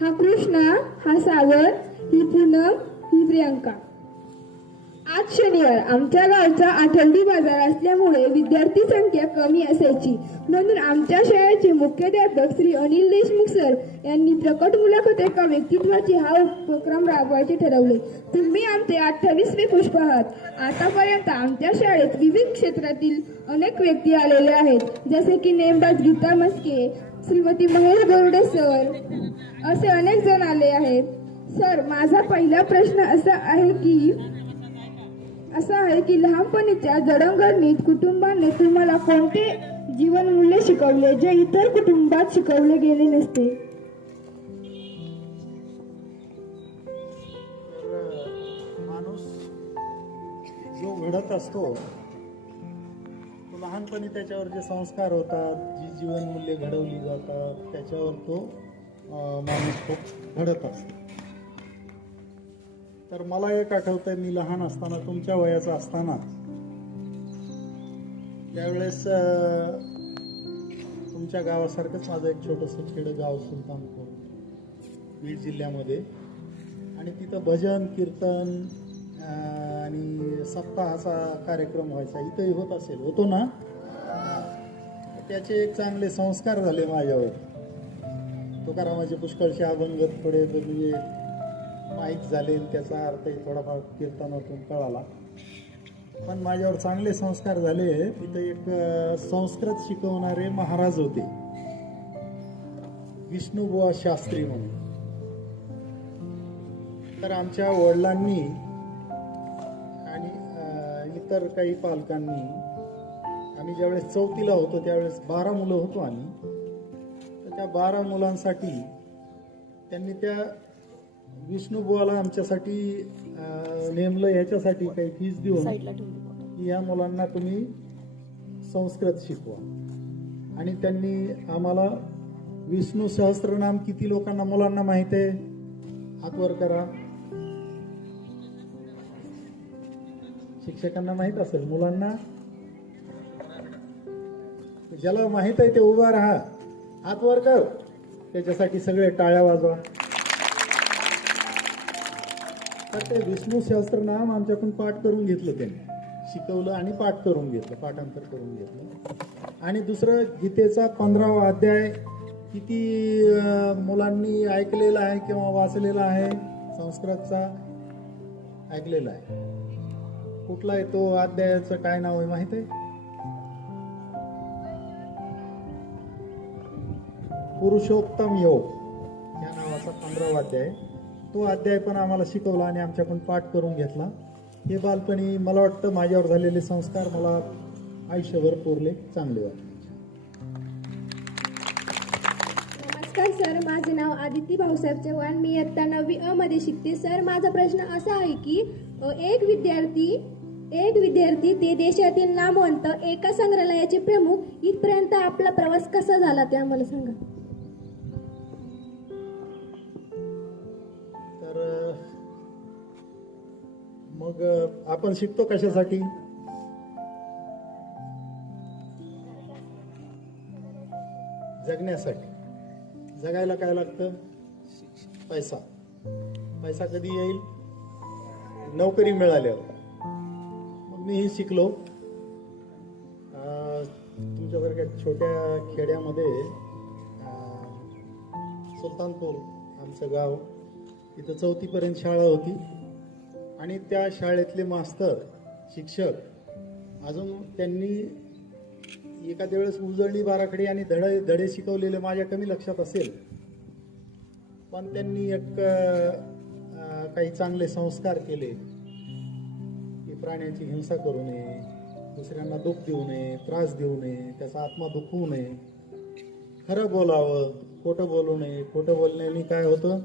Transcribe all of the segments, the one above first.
हा कृष्णा, हा सागर, ही पूनम, ही प्रियंका. आज शनिवार आमच्या गावचा आठवडी बाजार असल्यामुळे विद्यार्थी संख्या कमी असायची. म्हणून आमच्या शाळेचे मुख्याध्यापक श्री अनिल देशमुख सर यांनी प्रकट मुलाखत एका व्यक्तित्वाची हा उपक्रम राबवायचे ठरवले. तुम्ही आमचे 28वे पुष्प आहात. आतापर्यंत आमच्या शाळेत विविध क्षेत्रातील अनेक व्यक्ती आलेले आहेत, जसे की नेमबाज गीता मस्के, श्रीमती महेश बोर्डे सर, असे अनेक जण आले आहेत. सर, माझा पहिला प्रश्न असा आहे की लहानपणीच्या जडणघडणीत कुटुंबाने तुम्हाला कोणते जीवन मूल्य शिकवले जे इतर कुटुंबात शिकवले गेले नसते? माणूस जो घडत असतो तो लहानपणी त्याच्यावर जे संस्कार होतात, जी जीवनमूल्य घडवली जातात, त्याच्यावर तो माणूस खूप घडत असतो. तर मला एक आठवतंय, मी लहान असताना, तुमच्या वयाचा असताना, त्यावेळेस तुमच्या गावासारखंच माझं एक छोटंसं खेडगाव सुलतानपूर, बीड जिल्ह्यामध्ये, आणि तिथं भजन कीर्तन आणि सप्ताहाचा कार्यक्रम व्हायचा. इथंही होत असेल, होतो ना. त्याचे एक चांगले संस्कार झाले माझ्यावर. तुकारामाचे पुष्कळशे अभंग थोडे म्हणजे माहीत झाले, त्याचा अर्थही थोडाफार कीर्तनातून कळाला. पण माझ्यावर चांगले संस्कार झाले. तिथं एक संस्कृत शिकवणारे महाराज होते, विष्णुबुवा शास्त्री म्हणून. तर आमच्या वडिलांनी आणि इतर काही पालकांनी, आम्ही ज्यावेळेस 4थीला होतो त्यावेळेस 12 मुलं होतो आम्ही. तर त्या 12 मुलांसाठी त्यांनी त्या विष्णुबुवाला आमच्यासाठी नेमलं, याच्यासाठी काही फीस देऊन की या मुलांना तुम्ही संस्कृत शिकवा. आणि त्यांनी आम्हाला विष्णू सहस्त्रनाम किती लोकांना मुलांना माहित आहे? हात वर करा. शिक्षकांना माहित असेल, मुलांना ज्याला माहित आहे ते उभा राहा, हात वर कर. त्याच्यासाठी सगळे टाळ्या वाजवा. तर ते विष्णू सहस्त्रनाम आमच्याकडून पाठ करून घेतलं, त्यांनी शिकवलं आणि पाठ करून घेतलं, पाठांतर करून घेतलं. आणि दुसरं, गीतेचा 15वा अध्याय किती मुलांनी ऐकलेला आहे किंवा वाचलेला आहे? संस्कृतचा ऐकलेला आहे. कुठला आहे तो? अध्यायाचं काय नाव आहे माहित आहे? पुरुषोत्तम योग या नावाचा 15वा अध्याय. तो अध्याय पण आम्हाला शिकवला आणि आमच्याकडून पाठ करून घेतला. हे बालपणी मला वाटतं माझ्यावर झालेले संस्कार मला आयुष्यभर पुरले, चांगले वाटले. नमस्कार सर, माझे नाव आदिती भाऊसाहेब चव्हाण. मी इयत्ता 9वी अ मध्ये शिकते. सर, माझा प्रश्न असा आहे की एक विद्यार्थी ते देशातील नामवंत एका संग्रहालयाचे प्रमुख इथपर्यंत आपला प्रवास कसा झाला ते आम्हाला सांगा. तर मग आपण शिकतो कशासाठी? जगण्यासाठी. जगायला काय लागतं? पैसा. पैसा कधी येईल? नोकरी मिळाल्यावर. मग मी ही शिकलो. तुमच्यासारख्या छोट्या खेड्यामध्ये सुलतानपूर आमचं गाव, तिथं 4थी पर्यंत शाळा होती. आणि त्या शाळेतले मास्तर, शिक्षक, अजून त्यांनी एखाद्या वेळेस उजळणी बाराखडी आणि धडे शिकवलेले माझ्या कमी लक्षात असेल, पण त्यांनी एक काही चांगले संस्कार केले की प्राण्यांची हिंसा करू नये, दुसऱ्यांना दुःख देऊ नये, त्रास देऊ नये, त्याचा आत्मा दुखवू नये, खरं बोलावं, खोटं बोलू नये. खोटं बोलण्याने काय होतं?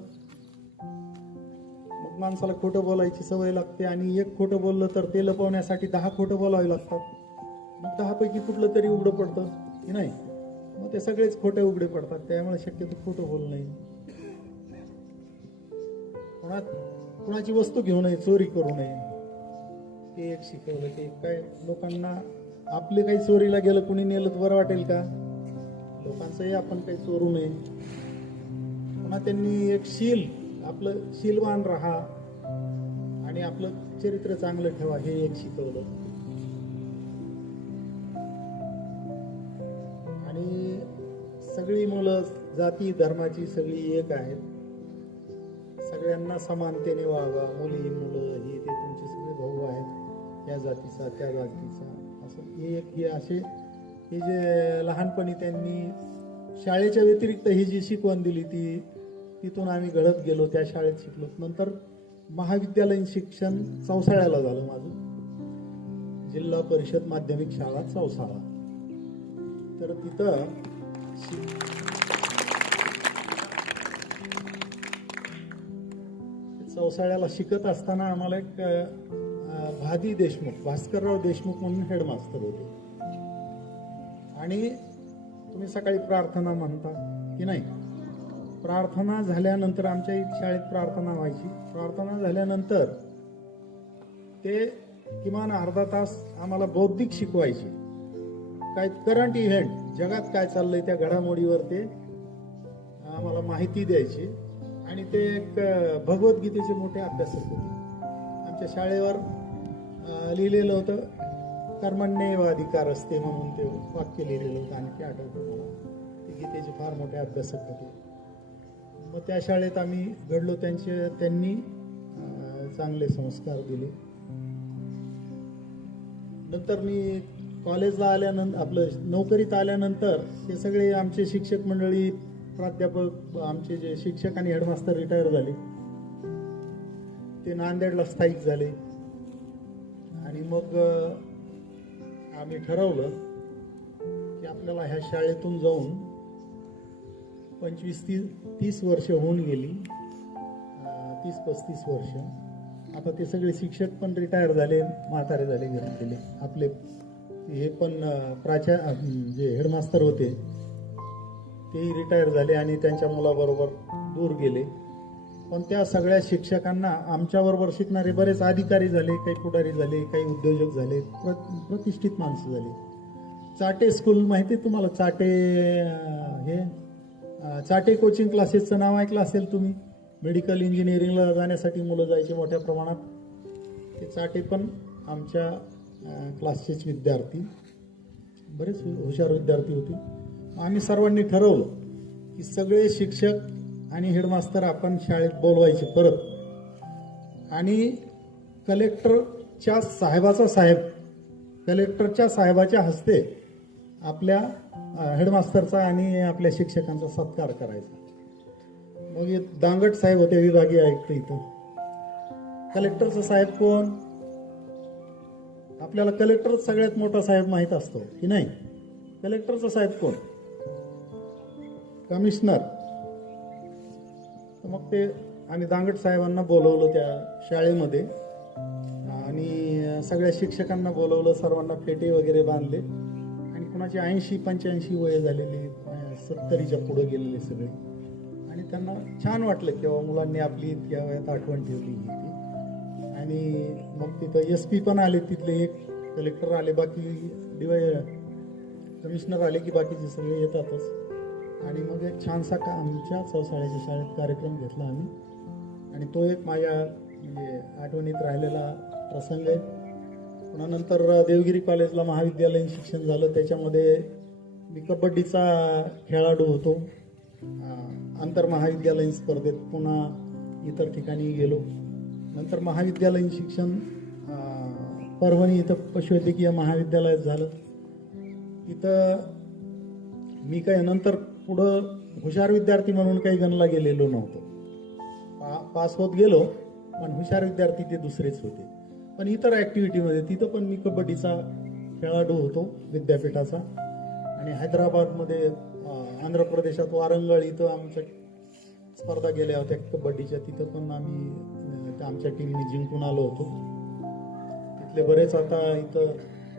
मग माणसाला खोटं बोलायची सवय लागते, आणि एक खोटं बोललं तर ते लपवण्यासाठी 10 खोटं बोलावे लागतात. मग 10 पैकी कुठलं तरी उघडं पडतं की नाही? मग ते सगळेच खोटे उघडे पडतात. त्यामुळे शक्यतो खोटं बोलू नये, कुणाची वस्तू घेऊ नये, चोरी करू नये. ते एक शिकवलं. ते काय, लोकांना आपले काही चोरीला गेलं, कुणी नेलं तर बरं वाटेल का? लोकांचंही आपण काही चोरू नये. पुन्हा त्यांनी एक आपलं शीलवान राहा आणि आपलं चरित्र चांगलं ठेवा हे एक शिकवलं. आणि सगळी मुलं जाती धर्माची सगळी एक आहेत. सगळ्यांना समानतेने वागा. मुली मुलं हे ते तुमचे सगळे भाऊ आहेत, या जातीचा त्या जातीचा, असं हे जे लहानपणी त्यांनी शाळेच्या व्यतिरिक्त ही जी शिकवण दिली तिथून आम्ही घडत गेलो. त्या शाळेत शिकलो. नंतर महाविद्यालयीन शिक्षण चौसाळ्याला झालं माझं. जिल्हा परिषद माध्यमिक शाळा चौसाळा. तर तिथं चौसाळ्याला शिकत असताना आम्हाला एक भास्करराव देशमुख म्हणून हेडमास्तर होते. आणि तुम्ही सकाळी प्रार्थना म्हणता की नाही? प्रार्थना झाल्यानंतर आमच्या शाळेत प्रार्थना व्हायची. प्रार्थना झाल्यानंतर ते किमान अर्धा तास आम्हाला बौद्धिक शिकवायचे. काय करंट इव्हेंट, जगात काय चाललंय त्या घडामोडीवर ते आम्हाला माहिती द्यायची. आणि ते एक भगवद्गीतेचे मोठे अभ्यासक होते. आमच्या शाळेवर लिहिलेलं होतं कर्मण्येवाधिकार असते म्हणून ते वाक्य लिहिलेलं होतं. आणखी आठवतं मला. ते गीतेचे फार मोठे अभ्यासक होते. मग त्या शाळेत आम्ही घडलो. त्यांनी चांगले संस्कार दिले. नंतर मी कॉलेजला आल्यानंतर आपलं नोकरीत आल्यानंतर हे सगळे आमचे शिक्षक मंडळी, प्राध्यापक, आमचे जे शिक्षक आणि हेडमास्टर रिटायर झाले. ते नांदेडला स्थायिक झाले. आणि मग आम्ही ठरवलं की आपल्याला ह्या शाळेतून जाऊन 25-30 वर्ष होऊन गेली. 30-35 वर्ष. आता ते सगळे शिक्षक पण रिटायर झाले, म्हातारे झाले, घरी गेले. आपले हे पण जे हेडमास्टर होते तेही रिटायर झाले आणि त्यांच्या मुलाबरोबर दूर गेले. पण त्या सगळ्या शिक्षकांना आमच्याबरोबर शिकणारे बरेच अधिकारी झाले, काही पुढारी झाले, काही उद्योजक झाले, प्रतिष्ठित माणसं झाली. चाटे स्कूल माहिती आहे तुम्हाला? चाटे कोचिंग क्लासेसचं नाव ऐकलं असेल तुम्ही. मेडिकल इंजिनिअरिंगला जाण्यासाठी मुलं जायचे मोठ्या प्रमाणात. ते चाटे पण आमच्या क्लासचेच विद्यार्थी, बरेच हुशार विद्यार्थी होते. आम्ही सर्वांनी ठरवलं की सगळे शिक्षक आणि हेडमास्टर आपण शाळेत बोलवायचे परत. आणि कलेक्टरच्या साहेबाच्या हस्ते आपल्या हेडमास्टरचा आणि आपल्या शिक्षकांचा सत्कार करायचा. मग दांगट साहेब होते, विभागीय आयुक्त इथं. कलेक्टरचा साहेब कोण? आपल्याला कलेक्टरच सगळ्यात मोठा साहेब माहीत असतो की नाही? कलेक्टरचा साहेब कोण? कमिशनर. मग ते आम्ही दांगट साहेबांना बोलवलं त्या शाळेमध्ये आणि सगळ्या शिक्षकांना बोलवलं. सर्वांना फेटे वगैरे बांधले. आणि कुणाची 80-85 वय झालेली, 70च्या पुढे गेलेले सगळे. आणि त्यांना छान वाटलं की मुलांनी आपली इतक्या वयात आठवण ठेवली ती. आणि मग तिथं SP पण आले, तिथले एक कलेक्टर आले, बाकी कमिशनर आले की बाकीचे सगळे येतातच. आणि मग एक छानसा आमच्या चौसाळ्याच्या शाळेत कार्यक्रम घेतला आम्ही. आणि तो एक माझ्या म्हणजे आठवणीत राहिलेला प्रसंग आहे. पुन्हा नंतर देवगिरी कॉलेजला महाविद्यालयीन शिक्षण झालं. त्याच्यामध्ये मी कबड्डीचा खेळाडू होतो. आंतर महाविद्यालयीन स्पर्धेत पुन्हा इतर ठिकाणी गेलो. नंतर महाविद्यालयीन शिक्षण परभणी इथं पशुवैद्यकीय महाविद्यालयात झालं. तिथं मी काय नंतर पुढं हुशार विद्यार्थी म्हणून काही गणला गेलेलो नव्हतो. पास होत गेलो, पण हुशार विद्यार्थी ते दुसरेच होते. पण इतर ॲक्टिव्हिटीमध्ये तिथं पण मी कबड्डीचा खेळाडू होतो विद्यापीठाचा. आणि हैदराबादमध्ये, आंध्र प्रदेशात वारंगळ इथं आमच्या स्पर्धा गेल्या होत्या कबड्डीच्या. तिथं पण आम्ही आमच्या टीमने जिंकून आलो होतो. तिथले बरेच आता इथं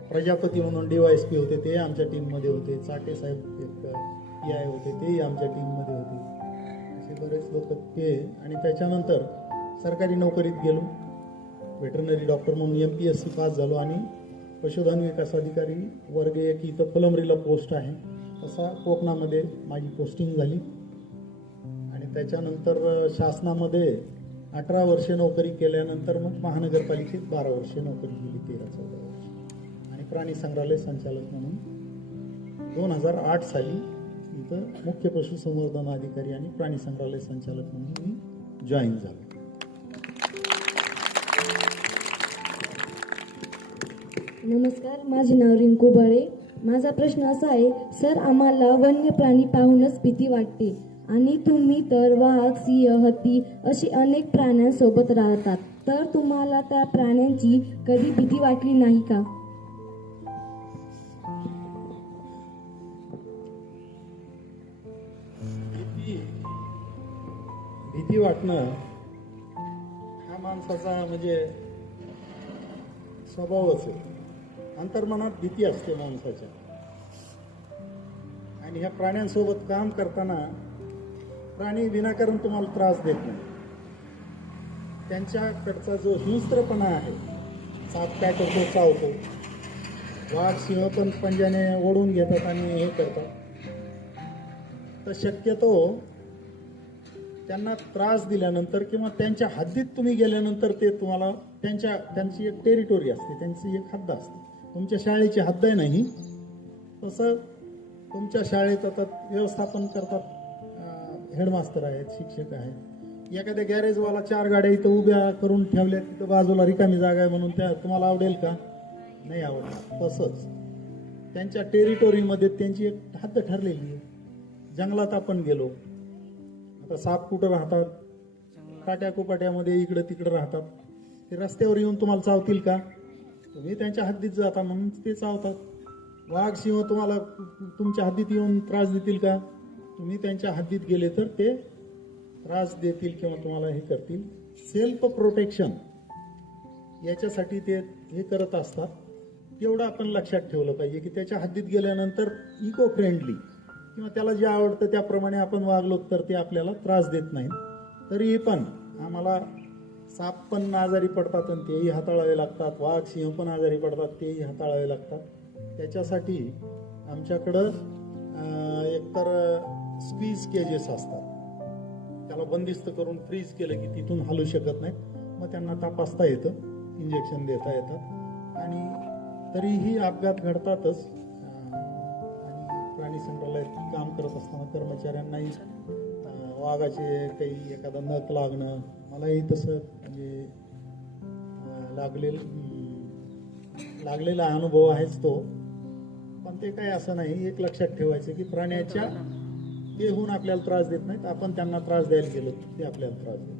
प्रजापती म्हणून DYSP होते, ते आमच्या टीममध्ये होते. चाटे साहेब एक PI होते, तेही आमच्या टीममध्ये होते. असे बरेच लोक ते. आणि त्याच्यानंतर सरकारी नोकरीत गेलो. वेटरनरी डॉक्टर म्हणून MPSC पास झालो. आणि पशुधन विकास अधिकारी वर्ग 1 इथं फुलंब्रीला पोस्ट आहे, तसा कोकणामध्ये माझी पोस्टिंग झाली. आणि त्याच्यानंतर शासनामध्ये 18 वर्षे नोकरी केल्यानंतर मग महानगरपालिकेत 12 वर्षे नोकरी केली, 13-14 वर्ष, आणि प्राणी संग्रहालय संचालक म्हणून 2008 साली इथं मुख्य पशुसंवर्धन अधिकारी आणि प्राणी संग्रहालय संचालक म्हणून मी जॉईन झालो. नमस्कार, माझे नाव रिंकू बळे. माझा प्रश्न असा आहे, सर, आम्हाला वन्य प्राणी पाहूनच भीती वाटते आणि तुम्ही तर वाघ, सिंह, हत्ती अशी अनेक प्राण्यांसोबत राहतात, तर तुम्हाला त्या प्राण्यांची कधी भीती वाटली नाही का? भीती वाटणं हा माणसाचा म्हणजे स्वभावच आहे. अंतर्मनात भीती असते माणसाच्या. आणि ह्या प्राण्यांसोबत काम करताना प्राणी विनाकारण तुम्हाला त्रास देत नाही. त्यांच्याकडचा जो हिंस्त्रपणा आहे, साप काय करतो, चावतो, वाघ सिंह पण पंजाने ओढून घेतात आणि हे करतात, तर शक्यतो त्यांना त्रास दिल्यानंतर किंवा त्यांच्या हद्दीत तुम्ही गेल्यानंतर ते तुम्हाला त्यांची एक टेरिटोरी असते, त्यांची एक हद्द असते. तुमच्या शाळेची हद्द आहे नाही तसं तुमच्या शाळेत आता व्यवस्थापन करतात, हेडमास्तर आहेत, शिक्षक आहेत. एखाद्या गॅरेजवाला 4 गाड्या इथं उभ्या करून ठेवल्या, तिथं बाजूला रिकामी जागा आहे म्हणून त्या तुम्हाला आवडेल का? नाही आवडणार. तसंच त्यांच्या टेरिटोरीमध्ये त्यांची एक हद्द ठरलेली आहे. जंगलात आपण गेलो, आता साप कुठं राहतात, काट्या कुपाट्यामध्ये इकडं तिकडं राहतात, ते रस्त्यावर येऊन तुम्हाला चावतील का? तुम्ही त्यांच्या हद्दीत जाता म्हणून ते चावतात. वाघ सिंह तुम्हाला तुमच्या हद्दीत येऊन त्रास देतील का? तुम्ही त्यांच्या हद्दीत गेले तर ते त्रास देतील किंवा तुम्हाला हे करतील. सेल्फ प्रोटेक्शन याच्यासाठी ते हे करत असतात. तेवढं आपण लक्षात ठेवलं पाहिजे की त्याच्या हद्दीत गेल्यानंतर इको फ्रेंडली किंवा त्याला जे आवडतं त्याप्रमाणे आपण वागलो तर ते आपल्याला त्रास देत नाहीत. तरीही पण आम्हाला साप पण आजारी पडतात आणि तेही हाताळावे लागतात, वाघ सिंह पण आजारी पडतात, तेही हाताळावे लागतात. त्याच्यासाठी आमच्याकडं एकतर स्क्वीज केजेस असतात, त्याला बंदिस्त करून फ्रीज केलं की तिथून हलू शकत नाहीत. मग त्यांना तपासता येतं, इंजेक्शन देता येतात. आणि तरीही अपघात घडतातच. आणि प्राणी संग्रहालयात काम करत असताना कर्मचाऱ्यांनाही वाघाचे काही एखादा नख लागणं, मलाही तसं म्हणजे लागलेला अनुभव आहेच तो. पण ते काय असं नाही, एक लक्षात ठेवायचं की प्राण्याच्या ते होऊन आपल्याला त्रास देत नाहीत, आपण त्यांना त्रास द्यायला गेलो ते आपल्याला त्रास देतात.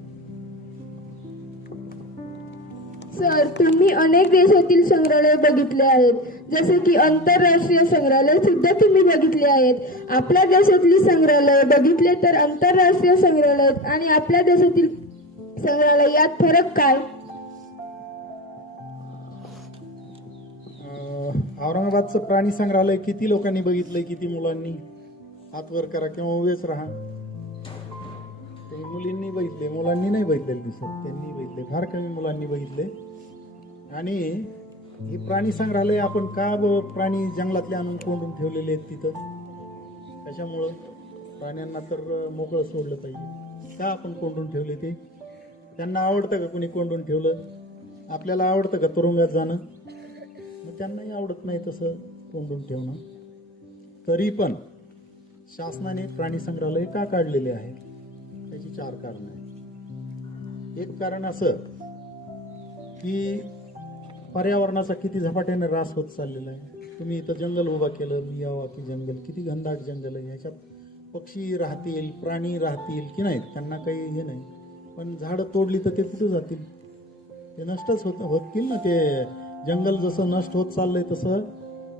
सर, तुम्ही अनेक देशातील संग्रहालय बघितले आहेत, जसे की आंतरराष्ट्रीय संग्रहालय सुद्धा तुम्ही बघितले आहेत. आपल्या देशातली संग्रहालय बघितले तर आंतरराष्ट्रीय संग्रहालय आणि आपल्या देशातील संग्रहालय यात फरक काय? औरंगाबादचं प्राणी संग्रहालय किती लोकांनी बघितलंय, किती मुलांनी? हात वर करा किंवा उभेच राहा. ते मुलींनी बघितले, मुलांनी नाही बघितलेले दिसत, त्यांनी बघितले, फार कमी मुलांनी बघितले. आणि हे प्राणी संग्रहालय आपण का प्राणी जंगलातले आणून कोंडून ठेवलेले आहेत तिथं? त्याच्यामुळं प्राण्यांना तर मोकळं सोडलं पाहिजे. का आपण कोंडून ठेवले ते? त्यांना आवडतं का कुणी कोंडून ठेवलं? आपल्याला आवडतं का तुरुंगात जाणं? मग त्यांनाही आवडत नाही तसं कोंडून ठेवणं. तरी पण शासनाने प्राणी संग्रहालय का काढलेले आहे? त्याची 4 कारणं आहेत. एक कारण असं की पर्यावरणाचा किती झपाट्याने ऱ्हास होत चाललेला आहे. तुम्ही इथं जंगल उभा केलं, मियावाकी जंगल, किती घनदाट जंगल आहे. ह्याच्यात पक्षी राहतील, प्राणी राहतील की नाही, त्यांना काही हे नाही. पण झाडं तोडली तर ते कुठं जातील? ते नष्टच होतील ना. ते जंगल जसं नष्ट होत चाललंय तसं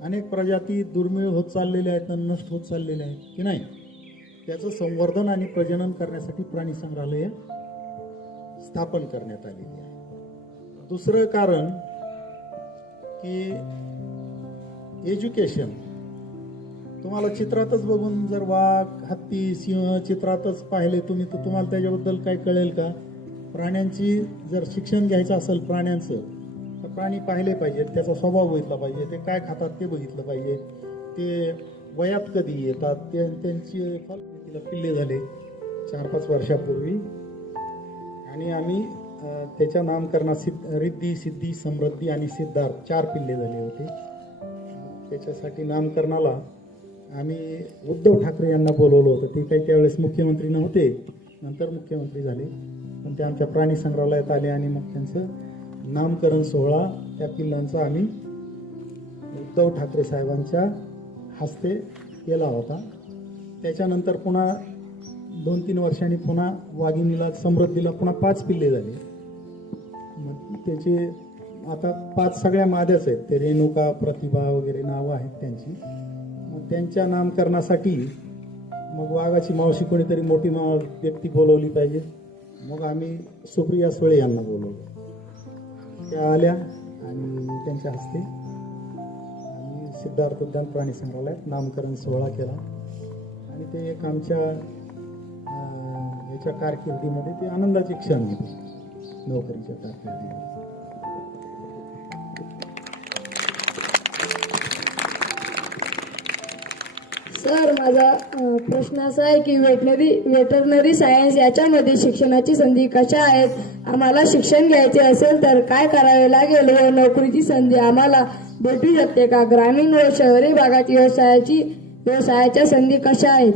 अनेक प्रजाती दुर्मिळ होत चाललेल्या आहेत आणि नष्ट होत चाललेल्या आहेत की नाही. त्याचं संवर्धन आणि प्रजनन करण्यासाठी प्राणी संग्रहालय स्थापन करण्यात आलेली आहे. दुसरं कारण की एज्युकेशन. तुम्हाला चित्रातच बघून जर वाघ, हत्ती, सिंह चित्रातच पाहिले तुम्ही तर तुम्हाला त्याच्याबद्दल काय कळेल का? प्राण्यांची जर शिक्षण घ्यायचं असेल प्राण्यांचं तर प्राणी पाहिले पाहिजेत, त्याचा स्वभाव बघितला पाहिजे, ते काय खातात ते बघितलं पाहिजे, ते वयात कधी येतात, त्यांची तिला पिल्ले झाले 4-5 वर्षापूर्वी आणि आम्ही त्याच्या नामकरणात रिद्धी, सिद्धी, समृद्धी आणि सिद्धार्थ 4 पिल्ले झाले होते. त्याच्यासाठी नामकरणाला आम्ही उद्धव ठाकरे यांना बोलवलं होतं. ते काही त्यावेळेस मुख्यमंत्री नव्हते, नंतर मुख्यमंत्री झाले, पण ते आमच्या प्राणी संग्रहालयात आले आणि मग त्यांचं नामकरण सोहळा त्या पिल्लांचा आम्ही उद्धव ठाकरे साहेबांच्या हस्ते केला होता. त्याच्यानंतर पुन्हा 2-3 वर्षांनी पुन्हा वाघिणीला, समृद्धीला पुन्हा 5 पिल्ले झाले. मग त्याचे आता 5 सगळ्या माद्याच आहेत. ते रेणुका, प्रतिभा वगैरे नावं आहेत त्यांची. मग त्यांच्या नामकरणासाठी मग वाघाची मावशी कोणीतरी मोठी व्यक्ती बोलवली पाहिजे. मग आम्ही सुप्रिया सुळे यांना बोलवलं. त्या आल्या आणि त्यांच्या हस्ते आम्ही सिद्धार्थ उद्यान प्राणी संग्रहालयात नामकरण सोहळा केला. आणि ते एक आमच्या याच्या कारकिर्दीमध्ये ते आनंदाचे क्षण होते, नोकरीच्या कारकिर्दीमध्ये. सर, माझा प्रश्न असा आहे की वेटरनरी सायन्स याच्यामध्ये शिक्षणाची संधी कशा आहेत? आम्हाला शिक्षण घ्यायचे असेल तर काय करावे लागेल व नोकरीची संधी आम्हाला भेटू शकते का? ग्रामीण व शहरी भागात व्यवसायाच्या संधी कशा आहेत?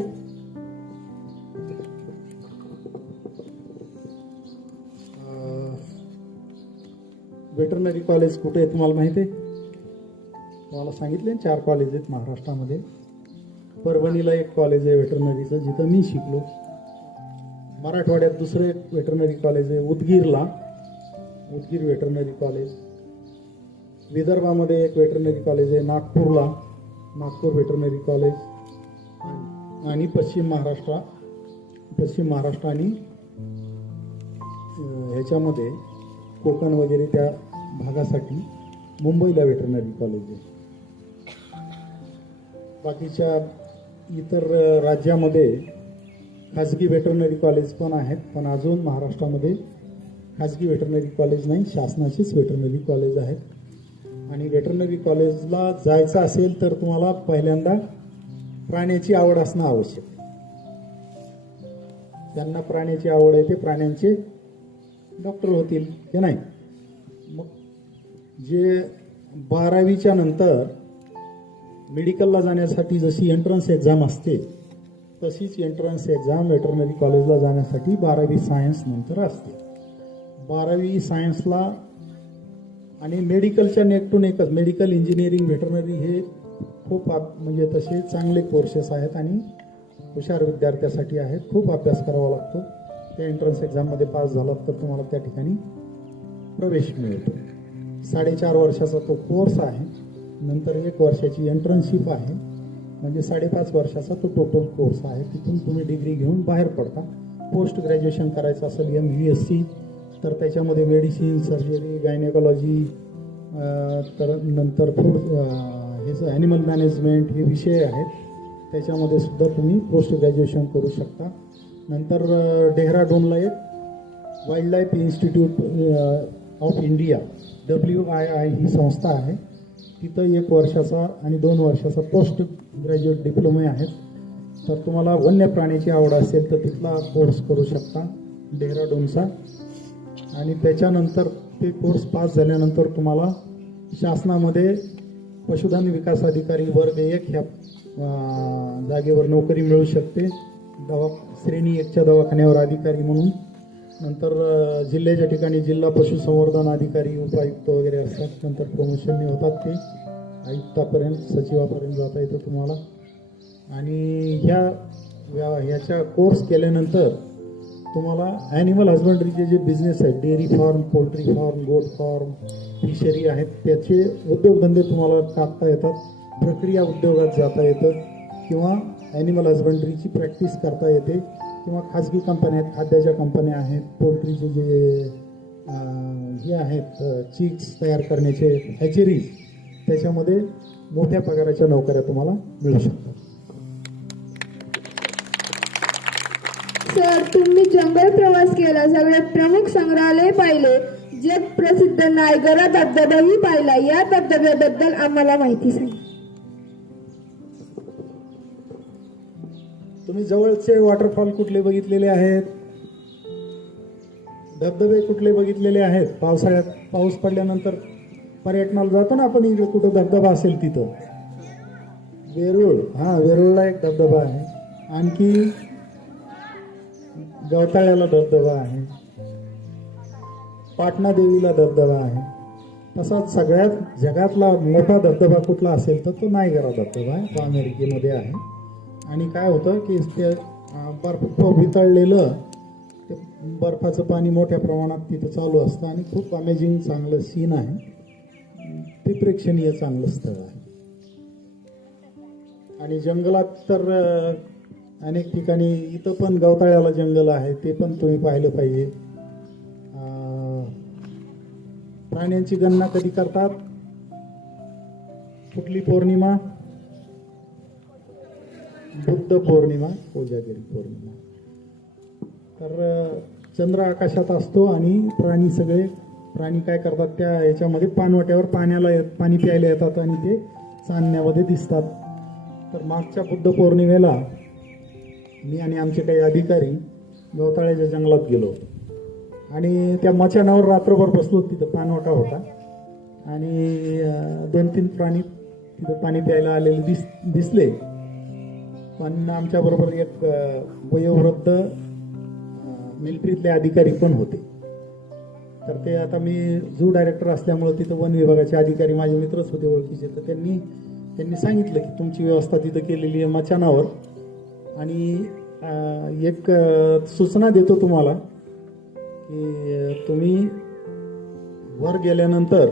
वेटरनरी कॉलेज कुठे आहे तुम्हाला माहिती आहे? तुम्हाला सांगितले 4 कॉलेज आहेत महाराष्ट्रामध्ये. परभणीला एक कॉलेज आहे वेटरनरीचं, जिथं मी शिकलो. मराठवाड्यात दुसरं एक वेटरनरी कॉलेज आहे उदगीरला, उदगीर वेटरनरी कॉलेज. विदर्भामध्ये एक वेटरनरी कॉलेज आहे नागपूरला, नागपूर वेटरनरी कॉलेज. आणि पश्चिम महाराष्ट्र आणि ह्याच्यामध्ये कोकण वगैरे त्या भागासाठी मुंबईला वेटरनरी कॉलेज आहे. बाकीच्या इतर राज्यामध्ये खाजगी वेटरनरी कॉलेज पण आहेत, पण अजून महाराष्ट्रामध्ये खाजगी वेटरनरी कॉलेज नाही, शासनाचीच वेटरनरी कॉलेज आहेत. आणि वेटरनरी कॉलेजला जायचं असेल तर तुम्हाला पहिल्यांदा प्राण्याची आवड असणं आवश्यक. ज्यांना प्राण्याची आवड आहे ते प्राण्यांचे डॉक्टर होतील, हे नाही. मग जे 12वीच्या नंतर मेडिकलला जाण्यासाठी जशी एंट्रन्स एक्झाम असते, तशीच एंट्रन्स एक्झाम वेटरनरी कॉलेजला जाण्यासाठी 12वी सायन्स नंतर असते. 12वी सायन्सला आणि मेडिकलच्या नेक टू नेकच मेडिकल इंजिनिअरिंग वेटरनरी हे खूप म्हणजे तसे चांगले कोर्सेस आहेत आणि हुशार विद्यार्थ्यासाठी आहेत. खूप अभ्यास करावा लागतो. त्या एंट्रन्स एक्झाममध्ये पास झालात तर तुम्हाला त्या ठिकाणी प्रवेश मिळतो. 4.5 वर्षाचा तो कोर्स आहे. नंतर 1 वर्षाची एंट्रन्सशिप आहे, म्हणजे 5.5 वर्षाचा तो टोटल कोर्स आहे. तिथून तुम्ही डिग्री घेऊन बाहेर पडता. पोस्ट ग्रॅज्युएशन करायचं असेल MVSC तर त्याच्यामध्ये मेडिसिन, सर्जरी, गायनेकॉलॉजी, तर नंतर फूड हे ॲनिमल मॅनेजमेंट हे विषय आहेत. त्याच्यामध्ये सुद्धा तुम्ही पोस्ट ग्रॅज्युएशन करू शकता. नंतर डेहराडूनला एक wild life institute of India WII ही संस्था आहे. तिथं 1 वर्षाचा आणि 2 वर्षाचा पोस्ट ग्रॅज्युएट डिप्लोमे आहेत. तर तुम्हाला वन्य प्राण्याची आवड असेल तर तिथला कोर्स करू शकता डेहराडूनचा. आणि त्याच्यानंतर ते कोर्स पास झाल्यानंतर तुम्हाला शासनामध्ये पशुधन विकास अधिकारी वर्ग 1 ह्या जागेवर नोकरी मिळू शकते. श्रेणी 1च्या दवाखान्यावर अधिकारी म्हणून. नंतर जिल्ह्याच्या ठिकाणी जिल्हा पशुसंवर्धन अधिकारी, उपायुक्त वगैरे असतात. नंतर प्रमोशनने होतात ते आयुक्तापर्यंत, सचिवापर्यंत जाता येतं तुम्हाला. आणि ह्याच्या कोर्स केल्यानंतर तुम्हाला ॲनिमल हजबंडरीचे जे बिझनेस आहेत, dairy farm, poultry farm, goat farm, fishery आहेत, त्याचे उद्योगधंदे तुम्हाला टाकता येतात. प्रक्रिया उद्योगात जाता येतं किंवा ॲनिमल हजबंडरीची प्रॅक्टिस करता येते. किंवा खाजगी कंपन्या आहेत, खाद्याच्या कंपन्या आहेत, पोल्ट्रीचे जे हे आहेत चिक्स तयार करण्याचे हॅचरीज, त्याच्यामध्ये मोठ्या पगाराच्या नोकऱ्या तुम्हाला मिळू शकतात. सर, तुम्ही जंगल प्रवास केला, सगळ्यात प्रमुख संग्रहालय पाहिले, जग प्रसिद्ध नायगरा धबधबाही पाहिला. या धबधब्याबद्दल आम्हाला माहिती सांगा. तुम्ही तुम्ही जवळचे वॉटरफॉल कुठले बघितलेले आहेत? धबधबे कुठले बघितलेले आहेत? पावसाळ्यात पाऊस पडल्यानंतर पर्यटनाला जातो ना आपण, इकडे कुठं धबधबा असेल तिथं. वेरूळ, हा वेरूळला एक धबधबा आहे. आणखी गवताळ्याला धबधबा आहे. पाटणा देवीला धबधबा आहे. तसाच सगळ्यात जगातला मोठा धबधबा कुठला असेल तर तो नायगरा धबधबा आहे. तो अमेरिकेमध्ये आहे. आणि काय होतं की ते बर्फ वितळलेलं ते बर्फाचं पाणी मोठ्या प्रमाणात तिथं चालू असतं आणि खूप अमेझिंग चांगलं सीन आहे. ते प्रेक्षणीय चांगलं स्थळ आहे. आणि जंगलात तर अनेक ठिकाणी, इथं पण गवताळ्याला जंगल आहे, ते पण तुम्ही पाहिलं पाहिजे. प्राण्यांची गणना कधी करतात? कुठली पौर्णिमा? बुद्ध पौर्णिमा, कोजागिरी पौर्णिमा. तर चंद्र आकाशात असतो आणि प्राणी काय करतात, त्या याच्यामध्ये पाणवट्यावर पाणी प्यायला येतात आणि ते चांदण्यामध्ये दिसतात. तर मागच्या बुद्ध पौर्णिमेला मी आणि आमचे काही अधिकारी गवताळ्याच्या जंगलात गेलो होतो आणि त्या मचानावर रात्रभर बसलो. तिथं पाणवटा होता आणि 2-3 प्राणी तिथं पाणी प्यायला आलेले दिसले. पण आमच्याबरोबर एक वयोवृद्ध मिलिटरीतले अधिकारी पण होते. तर ते आता मी झू डायरेक्टर असल्यामुळे तिथं वन विभागाचे अधिकारी माझे मित्रच होते, ओळखीचे. तर त्यांनी सांगितलं की तुमची व्यवस्था तिथं केलेली आहे मचानावर, आणि एक सूचना देतो तुम्हाला की तुम्ही वर गेल्यानंतर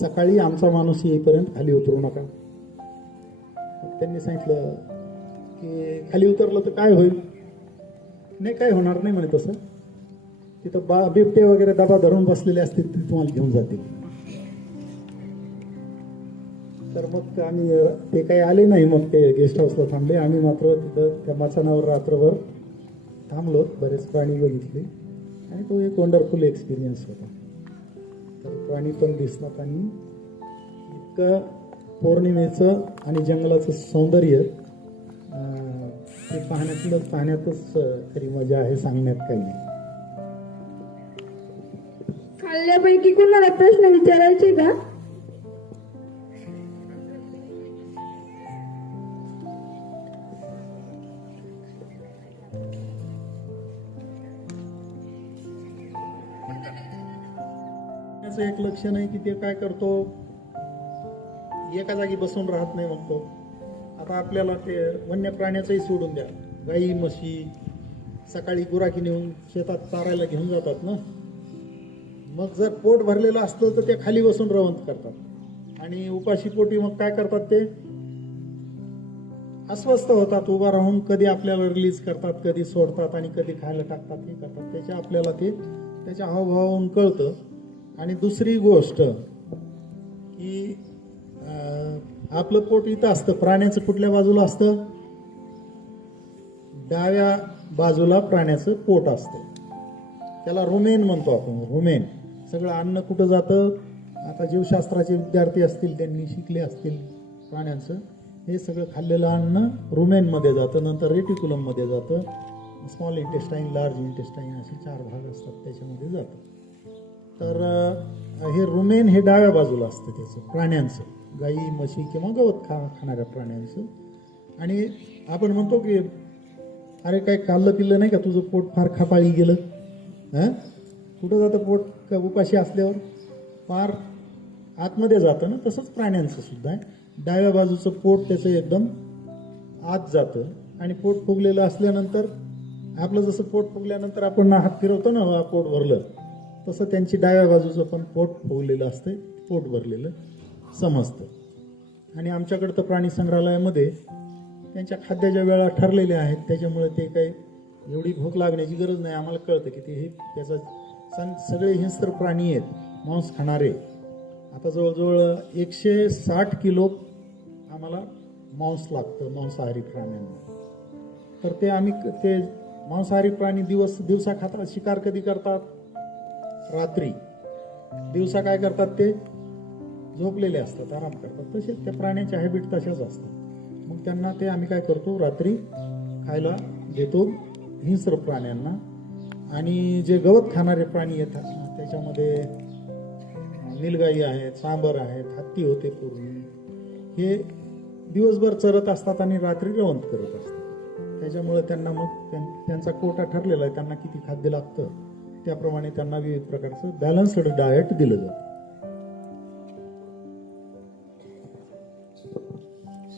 सकाळी आमचा माणूस येईपर्यंत खाली उतरू नका. त्यांनी सांगितलं की खाली उतरलं तर काय होईल? नाही, काय होणार नाही म्हणे. तसं तिथं बिबटे वगैरे दबा धरून बसलेले असतील, ते तुम्हाला घेऊन जातील. तर मग आम्ही, ते काही आले नाही. मग ते गेस्ट हाऊसला थांबले. आम्ही मात्र तिथं त्या मचानावर रात्रभर थांबलो, बरेच प्राणी बघितले आणि तो एक वंडरफुल एक्सपिरियन्स होता. तर प्राणी पण दिसतात आणि इतकं पौर्णिमेचं आणि जंगलाचं सौंदर्य ते पाहण्यातच खरी मजा आहे, सांगण्यात काही नाही. खाल्ल्यापैकी कुणाला प्रश्न विचारायचे का? त्याचं एक लक्षण आहे की ते काय करतो, एका जागी बसून राहत नाही. मग तो आता आपल्याला ते वन्य प्राण्याचंही सोडून द्या. गाई म्हशी सकाळी गुराखी नेऊन शेतात चारायला घेऊन जातात ना. मग जर पोट भरलेलं असलं तर ते खाली बसून रवंत करतात आणि उपाशी पोटी मग काय करतात, ते अस्वस्थ होतात. उभा राहून कधी आपल्याला रिलीज करतात, कधी सोडतात आणि कधी खायला टाकतात, हे करतात. त्याच्या आपल्याला ते त्याच्या हावभावावरून कळतं. आणि दुसरी गोष्ट की आपलं पोट इथं असतं, प्राण्याचं कुठल्या बाजूला असतं? डाव्या बाजूला प्राण्याचं पोट असतं. त्याला रुमेन म्हणतो आपण, रुमेन. सगळं अन्न कुठं जातं? आता जीवशास्त्राचे विद्यार्थी असतील, त्यांनी शिकले असतील प्राण्यांचं, हे सगळं खाल्लेलं अन्न रुमेनमध्ये जातं, नंतर रेटिक्युलममध्ये जातं, स्मॉल इंटेस्टाईन, लार्ज इंटेस्टाईन असे 4 भाग असतात, त्याच्यामध्ये जातं. तर हे रुमेन हे डाव्या बाजूला असतं त्याचं, प्राण्यांचं, गाई म्हशी किंवा गवत खाणाऱ्या प्राण्यांचं. आणि आपण म्हणतो की अरे काय खाल्लं पिल्लं नाही का, तुझं पोट फार खपाळी गेलं. कुठं जातं पोट? का उपाशी असल्यावर फार आतमध्ये जातं ना. तसंच प्राण्यांचं सुद्धा आहे. डाव्या बाजूचं पोट त्याचं एकदम आत जातं आणि पोट फुगलेलं असल्यानंतर, आपलं जसं पोट फुगल्यानंतर आपण हात फिरवतो ना, पोट भरलं, तसं त्यांची डाव्या बाजूचं पण पोट फुगलेलं असतं, पोट भरलेलं समजतं. आणि आमच्याकडं तर प्राणी संग्रहालयामध्ये त्यांच्या खाद्याच्या वेळा ठरलेल्या आहेत, त्याच्यामुळे ते काही एवढी भूक लागण्याची गरज नाही. आम्हाला कळतं की ते हे त्याचा सगळे हिंस्र प्राणी आहेत, मांस खाणारे. आता जवळजवळ 160 किलो आम्हाला मांस लागतं मांसाहारी प्राण्यांना. तर ते आम्ही ते मांसाहारी प्राणी दिवसा खातात, शिकार कधी करतात? रात्री. दिवसा काय करतात? ते झोपलेले असतात, आराम करतात. तसेच त्या प्राण्याच्या हॅबिट तशाच असतात. मग त्यांना ते आम्ही काय करतो, रात्री खायला देतो हिंस्र प्राण्यांना. आणि जे गवत खाणारे प्राणी येतात त्याच्यामध्ये नीलगाई आहेत, सांबर आहेत, हत्ती होते पूर्वी. हे दिवसभर चरत असतात आणि रात्री रवंत करत असतात. त्याच्यामुळे त्यांना मग त्यांचा कोटा ठरलेला आहे, त्यांना किती खाद्य लागतं त्याप्रमाणे त्यांना विविध प्रकारचं बॅलन्स्ड डाएट दिलं जातं.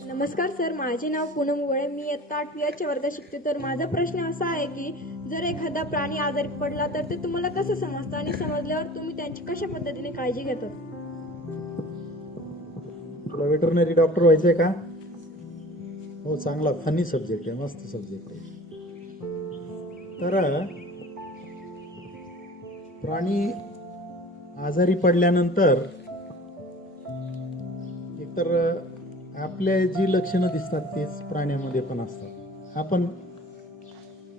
नमस्कार सर, माझे नाव पूनम उबळे. मी इयत्ता 8वी वर्गात शिकते. तर माझा प्रश्न असा आहे की जर एखादा प्राणी आजारी पडला तर ते तुम्हाला कसं समजतं आणि समजल्यावर तुम्ही त्यांची कशा पद्धतीने काळजी घेतात? तुला वेटरनरी डॉक्टर व्हायचंय का? हो, चांगला फनी सब्जेक्ट आहे, मस्त सब्जेक्ट आहे. तर प्राणी आजारी पडल्यानंतर एकतर आपल्या जी लक्षणं दिसतात तेच प्राण्यामध्ये पण असतात. आपण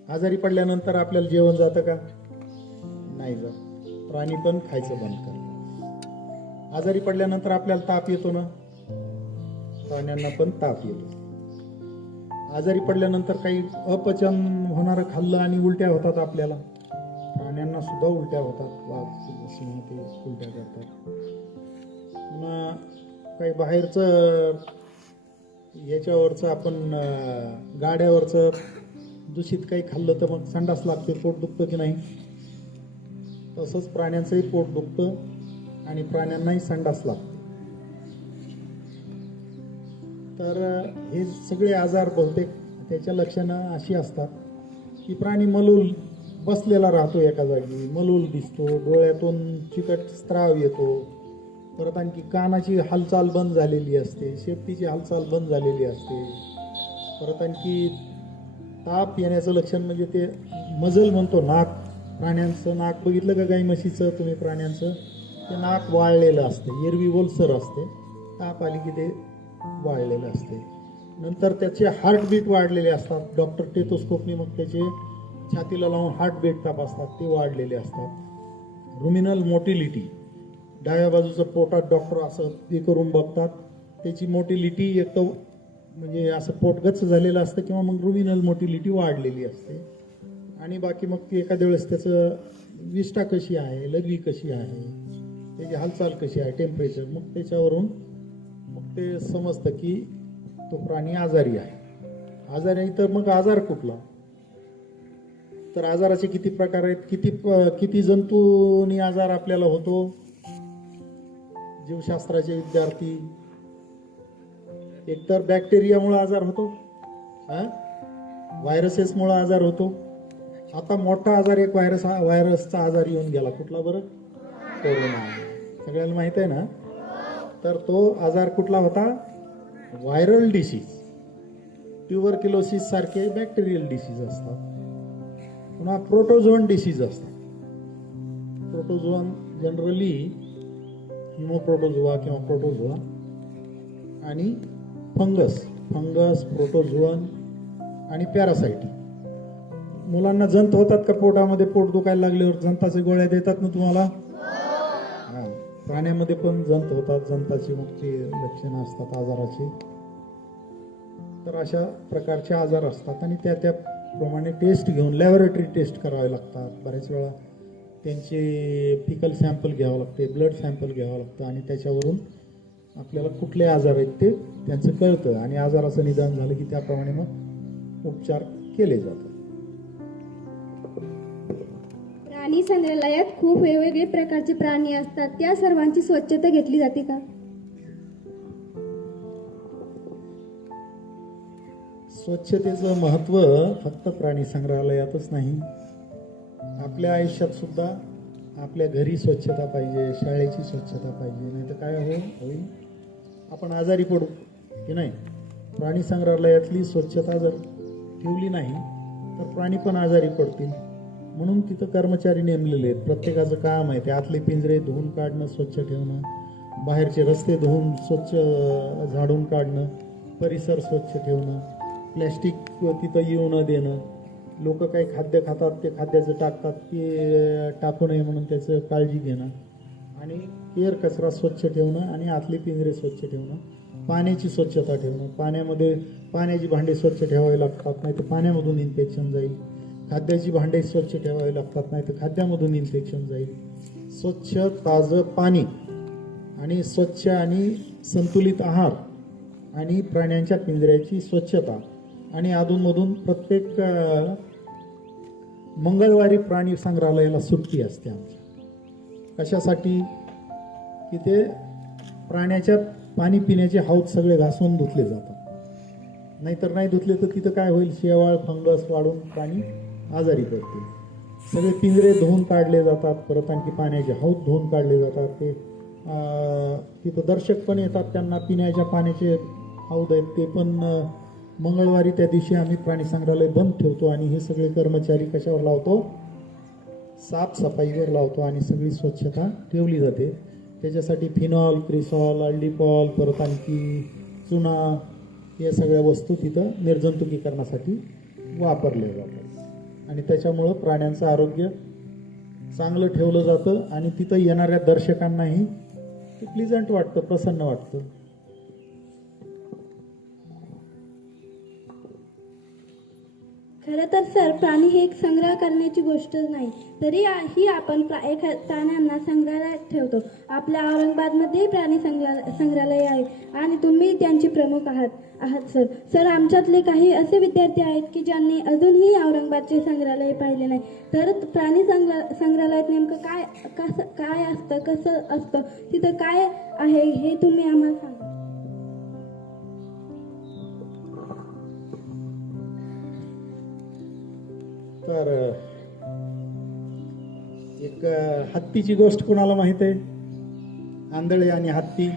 आजारी पडल्यानंतर आपल्याला जेवण जातं का? नाही जात. प्राणी पण खायचं बंद करतात. आजारी पडल्यानंतर आपल्याला ताप येतो ना, प्राण्यांना पण ताप येतो. आजारी पडल्यानंतर काही अपचन होणारं खाल्लं आणि उलट्या होतात आपल्याला, प्राण्यांना सुद्धा उलट्या होतात. वाघ सिंह ते उलट्या करतात. पुन्हा काही बाहेरचं याच्यावरचं आपण गाड्यावरचं दूषित काही खाल्लं तर मग संडास लागते, पोट दुखतं की नाही? तसंच प्राण्यांचंही पोट दुखतं आणि प्राण्यांनाही संडास लागतो. तर हे सगळे आजार बहुतेक त्याच्या लक्षणं अशी असतात की प्राणी मलूल बसलेला राहतो एका जागी, मलूल दिसतो, डोळ्यातून चिकट स्त्राव येतो, परत आणखी कानाची हालचाल बंद झालेली असते, शेपटीची हालचाल बंद झालेली असते, परत आणखी ताप येण्याचं लक्षण म्हणजे ते मजल म्हणतो, नाक, प्राण्यांचं नाक बघितलं का गाई म्हशीचं तुम्ही? प्राण्यांचं ते नाक वाळलेलं असते, एरवी ओलसर असते, ताप आली की ते वाळलेलं असते. नंतर त्याचे हार्टबीट वाढलेले असतात. डॉक्टर टेथोस्कोपने मग त्याचे छातीला लावून हार्टबीट तपासतात, ते वाढलेले असतात. रुमिनल मोटिलिटी, डाव्या बाजूचं पोटात डॉक्टर असं ते करून बघतात, त्याची मोटिलिटी एक तर म्हणजे असं पोट गच्च झालेलं असतं किंवा मग रुमिनल मोटिलिटी वाढलेली असते. आणि बाकी मग ती एखाद्या वेळेस त्याचं विष्ठा कशी आहे, लघवी कशी आहे, त्याची हालचाल कशी आहे, टेम्परेचर, मग त्याच्यावरून मग ते समजतं की तो प्राणी आजारी आहे. आजारी आहे तर मग आजार कुठला? तर आजाराचे किती प्रकार आहेत, किती जंतूंनी आजार आपल्याला होतो? जीवशास्त्राचे विद्यार्थी, एकतर बॅक्टेरियामुळे आजार होतो, व्हायरसेसमुळे आजार होतो. आता मोठा आजार एक व्हायरसचा आजार येऊन गेला, कुठला बरं? कोरोना. सगळ्यांना माहित आहे ना? तर तो आजार कुठला होता? Viral disease. ट्युबरक्युलोसिस सारखे बॅक्टेरियल डिसीज असतात. पुन्हा प्रोटोझोन डिसीज असतात. प्रोटोझोन जनरली हिमोप्रोटोझोआ किंवा प्रोटोझोआ आणि फंगस, प्रोटोझोअन आणि पॅरासाइट. मुलांना जंत होतात का पोटामध्ये? पोट दुखायला लागल्यावर जंताचे गोळ्या देतात ना तुम्हाला? हा, प्राण्यामध्ये पण जंत होतात, जंताची मग ते लक्षणं असतात आजाराची. तर अशा प्रकारचे आजार असतात आणि त्याप्रमाणे टेस्ट घेऊन लॅबोरेटरी टेस्ट करावे लागतात. बऱ्याच वेळा त्यांचे फिकल सॅम्पल घ्यावं लागते, ब्लड सॅम्पल घ्यावं लागतं आणि त्याच्यावरून आपल्याला कुठले आजार आहेत ते त्यांचं कळतं आणि आजाराचं निदान झालं की त्याप्रमाणे मग उपचार केले जातात. प्राणी संग्रहालयात खूप वेगवेगळे प्रकारचे प्राणी असतात, त्या सर्वांची स्वच्छता घेतली जाते का? स्वच्छतेचं महत्त्व फक्त प्राणी संग्रहालयातच नाही, आपल्या आयुष्यात सुद्धा. आपल्या घरी स्वच्छता पाहिजे, शाळेची स्वच्छता पाहिजे, नाही तर काय होईल? आपण आजारी पडू की नाही? प्राणी संग्रहालयातली स्वच्छता जर ठेवली नाही तर प्राणी पण आजारी पडतील. म्हणून तिथं कर्मचारी नेमलेले आहेत, प्रत्येकाचं काम आहे ते आतले पिंजरे धुवून काढणं, स्वच्छ ठेवणं, बाहेरचे रस्ते धुवून स्वच्छ झाडून काढणं, परिसर स्वच्छ ठेवणं, प्लॅस्टिक तिथं येऊ न देणं. लोक काही खाद्य खातात, ते खाद्याचं टाकतात, ते टाकू नये म्हणून त्याचं काळजी घेणं. आणि केर कचरा स्वच्छ ठेवणं आणि आतले पिंजरे स्वच्छ ठेवणं, पाण्याची स्वच्छता ठेवणं, पाण्यामध्ये पाण्याची भांडी स्वच्छ ठेवावी लागतात, नाही तर पाण्यामधून इन्फेक्शन जाईल. खाद्याची भांडी स्वच्छ ठेवावी लागतात, नाही तर खाद्यामधून इन्फेक्शन जाईल. स्वच्छ ताजं पाणी आणि स्वच्छ आणि संतुलित आहार आणि प्राण्यांच्या पिंजऱ्याची स्वच्छता आणि अधूनमधून प्रत्येक मंगळवारी प्राणी संग्रहालयाला सुट्टी असते आमच्या. कशासाठी? की ते प्राण्याच्या पाणी पिण्याचे हौद सगळे घासून धुतले जातात. नाहीतर नाही धुतले तर तिथं काय होईल? शेवाळ फंगस वाढून प्राणी आजारी पडतील. सगळे पिंजरे धुवून काढले जातात, परत आणखी पाण्याचे हौद धुवून काढले जातात. ते तिथं दर्शक पण येतात, त्यांना पिण्याच्या पाण्याचे हौद आहेत ते पण मंगळवारी त्या दिवशी आम्ही प्राणी संग्रहालय बंद ठेवतो आणि हे सगळे कर्मचारी कशावर लावतो? साफसफाईवर लावतो आणि सगळी स्वच्छता ठेवली जाते. त्याच्यासाठी फिनॉल, क्रिसॉल, अल्डिपॉल, परत आणखी चुना या सगळ्या वस्तू तिथं निर्जंतुकीकरणासाठी वापरल्या जातात आणि त्याच्यामुळं प्राण्यांचं आरोग्य चांगलं ठेवलं जातं आणि तिथं येणाऱ्या दर्शकांनाही प्लीजंट वाटतं, प्रसन्न वाटतं. खरं तर सर, प्राणी हे एक संग्रह करण्याची गोष्टच नाही, तरी ही आपण प्राण्यांना संग्रहालयात ठेवतो. आपल्या औरंगाबादमध्ये प्राणी संग्रहालय आहे आणि तुम्ही त्यांचे प्रमुख आहात सर. सर, आमच्यातले काही असे विद्यार्थी आहेत की ज्यांनी अजूनही औरंगाबादचे संग्रहालय पाहिले नाही. तर प्राणी संग्रहालयात नेमकं काय असतं, कसं असतं, तिथं काय आहे हे तुम्ही आम्हाला सांगा. तर एक हत्तीची गोष्ट कुणाला माहित आहे? आंधळे आणि हत्ती.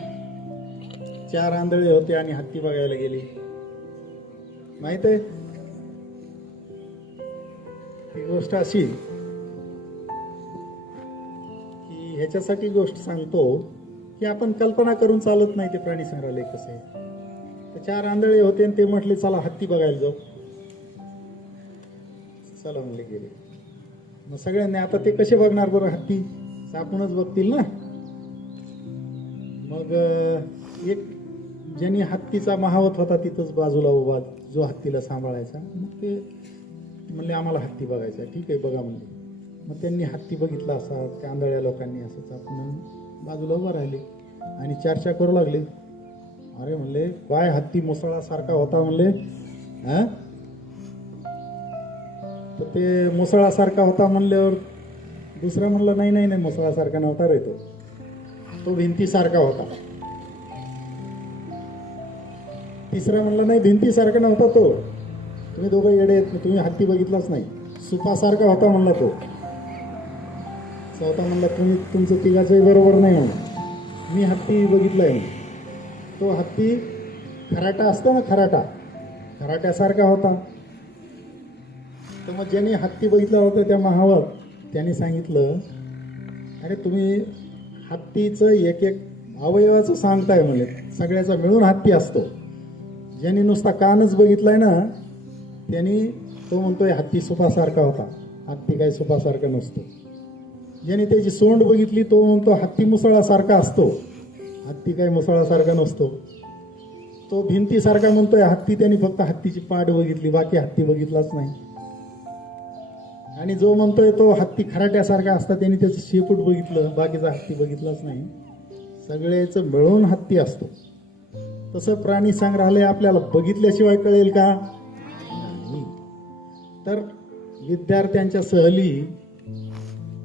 4 आंधळे होते आणि हत्ती बघायला गेले. माहित आहे? ही गोष्ट अशी की ह्याच्यासाठी गोष्ट सांगतो की आपण कल्पना करून चालत नाही ते प्राणी संग्रहालय कसं आहे. तर 4 आंधळे होते आणि ते म्हटले चला हत्ती बघायला जाऊ. चला म्हणले, गेले. मग सगळ्यांनी आता ते कसे बघणार बरं? हत्ती आपणच बघतील ना. मग एक ज्यांनी हत्तीचा महावत होता तिथंच बाजूला उभा, जो हत्तीला सांभाळायचा, मग ते म्हणले आम्हाला हत्ती बघायचा. ठीक आहे, बघा म्हणले. मग त्यांनी हत्ती बघितला असा, त्या आंधळ्या लोकांनी असंच आपण बाजूला उभं राहिले आणि चर्चा करू लागले. अरे म्हणले, काय हत्ती मुसळासारखा होता म्हणले. हा, तर ते मुसळासारखा होता म्हणल्यावर दुसरा म्हणलं नाही नाही नाही, मुसळासारखा नव्हता रे, तो भिंतीसारखा होता. तिसरा म्हणलं नाही, भिंतीसारखा नव्हता तो, तुम्ही दोघं येडे आहेत, तुम्ही हत्ती बघितलाच नाही, सुपासारखा होता म्हणला तो. चौथा म्हणला तुम्ही तुमचं तिघाचंही बरोबर नाही म्हणून, मी हत्ती बघितलाय. तो हत्ती खराटा असतो ना, खराट्यासारखा होता. तर मग ज्यांनी हत्ती बघितला होता त्या महावत त्यांनी सांगितलं, अरे तुम्ही हत्तीचं एक एक अवयवाचं सांगताय म्हणजे, सगळ्याचा मिळून हत्ती असतो. ज्यांनी नुसता कानच बघितलाय ना त्यांनी, तो म्हणतोय हत्ती सुपासारखा होता. हत्ती काय सुपासारखा नसतो. ज्यांनी त्याची सोंड बघितली तो म्हणतो हत्ती मुसळासारखा असतो. हत्ती काय मुसळासारखा नसतो. तो भिंतीसारखा म्हणतोय हत्ती, त्यांनी फक्त हत्तीची पाठ बघितली, बाकी हत्ती बघितलाच नाही. आणि जो म्हणतोय तो हत्ती खराट्यासारखा असता, त्यांनी त्याचं शेपूट बघितलं, बाकीचा हत्ती बघितलाच नाही. सगळ्याचं मिळून हत्ती असतो. तसं प्राणी संग्रहालय आपल्याला बघितल्याशिवाय कळेल का? नाही. तर विद्यार्थ्यांच्या सहली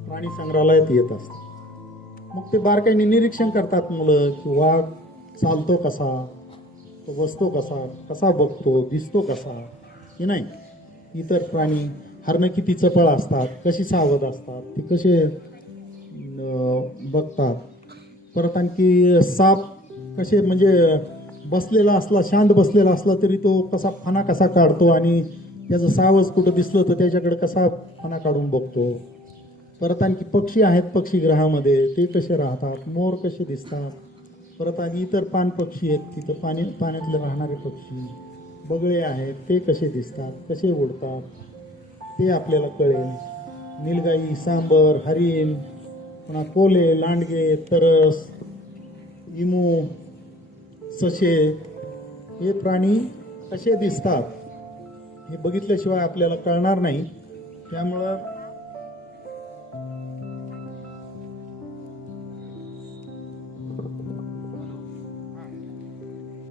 प्राणी संग्रहालयात येत असतात. मग ते बारकाईने निरीक्षण करतात मुलं की वाघ चालतो कसा, तो बसतो कसा, कसा बघतो, दिसतो कसा की नाही. इतर प्राणी, हरणं किती चपळ असतात, कशी सावध असतात, ते कसे बघतात. परत आणखी साप कसे, म्हणजे बसलेला असला, शांत बसलेला असला तरी तो कसा फणा कसा काढतो आणि त्याचं सावज कुठं दिसलं तर त्याच्याकडे कसा फणा काढून बघतो. परत आणखी पक्षी आहेत पक्षीगृहामध्ये, ते कसे राहतात, मोर कसे दिसतात. परत आणि इतर पाणपक्षी आहेत तिथं, पाण्यातले राहणारे पक्षी, बगळे आहेत, ते कसे दिसतात, कसे उडतात ते आपल्याला कळेल. निलगाई, सांबर, हरिण, पुन्हा कोले, लांडगे, तरस, इमू, ससे हे प्राणी कसे दिसतात हे बघितल्याशिवाय आपल्याला कळणार नाही. त्यामुळं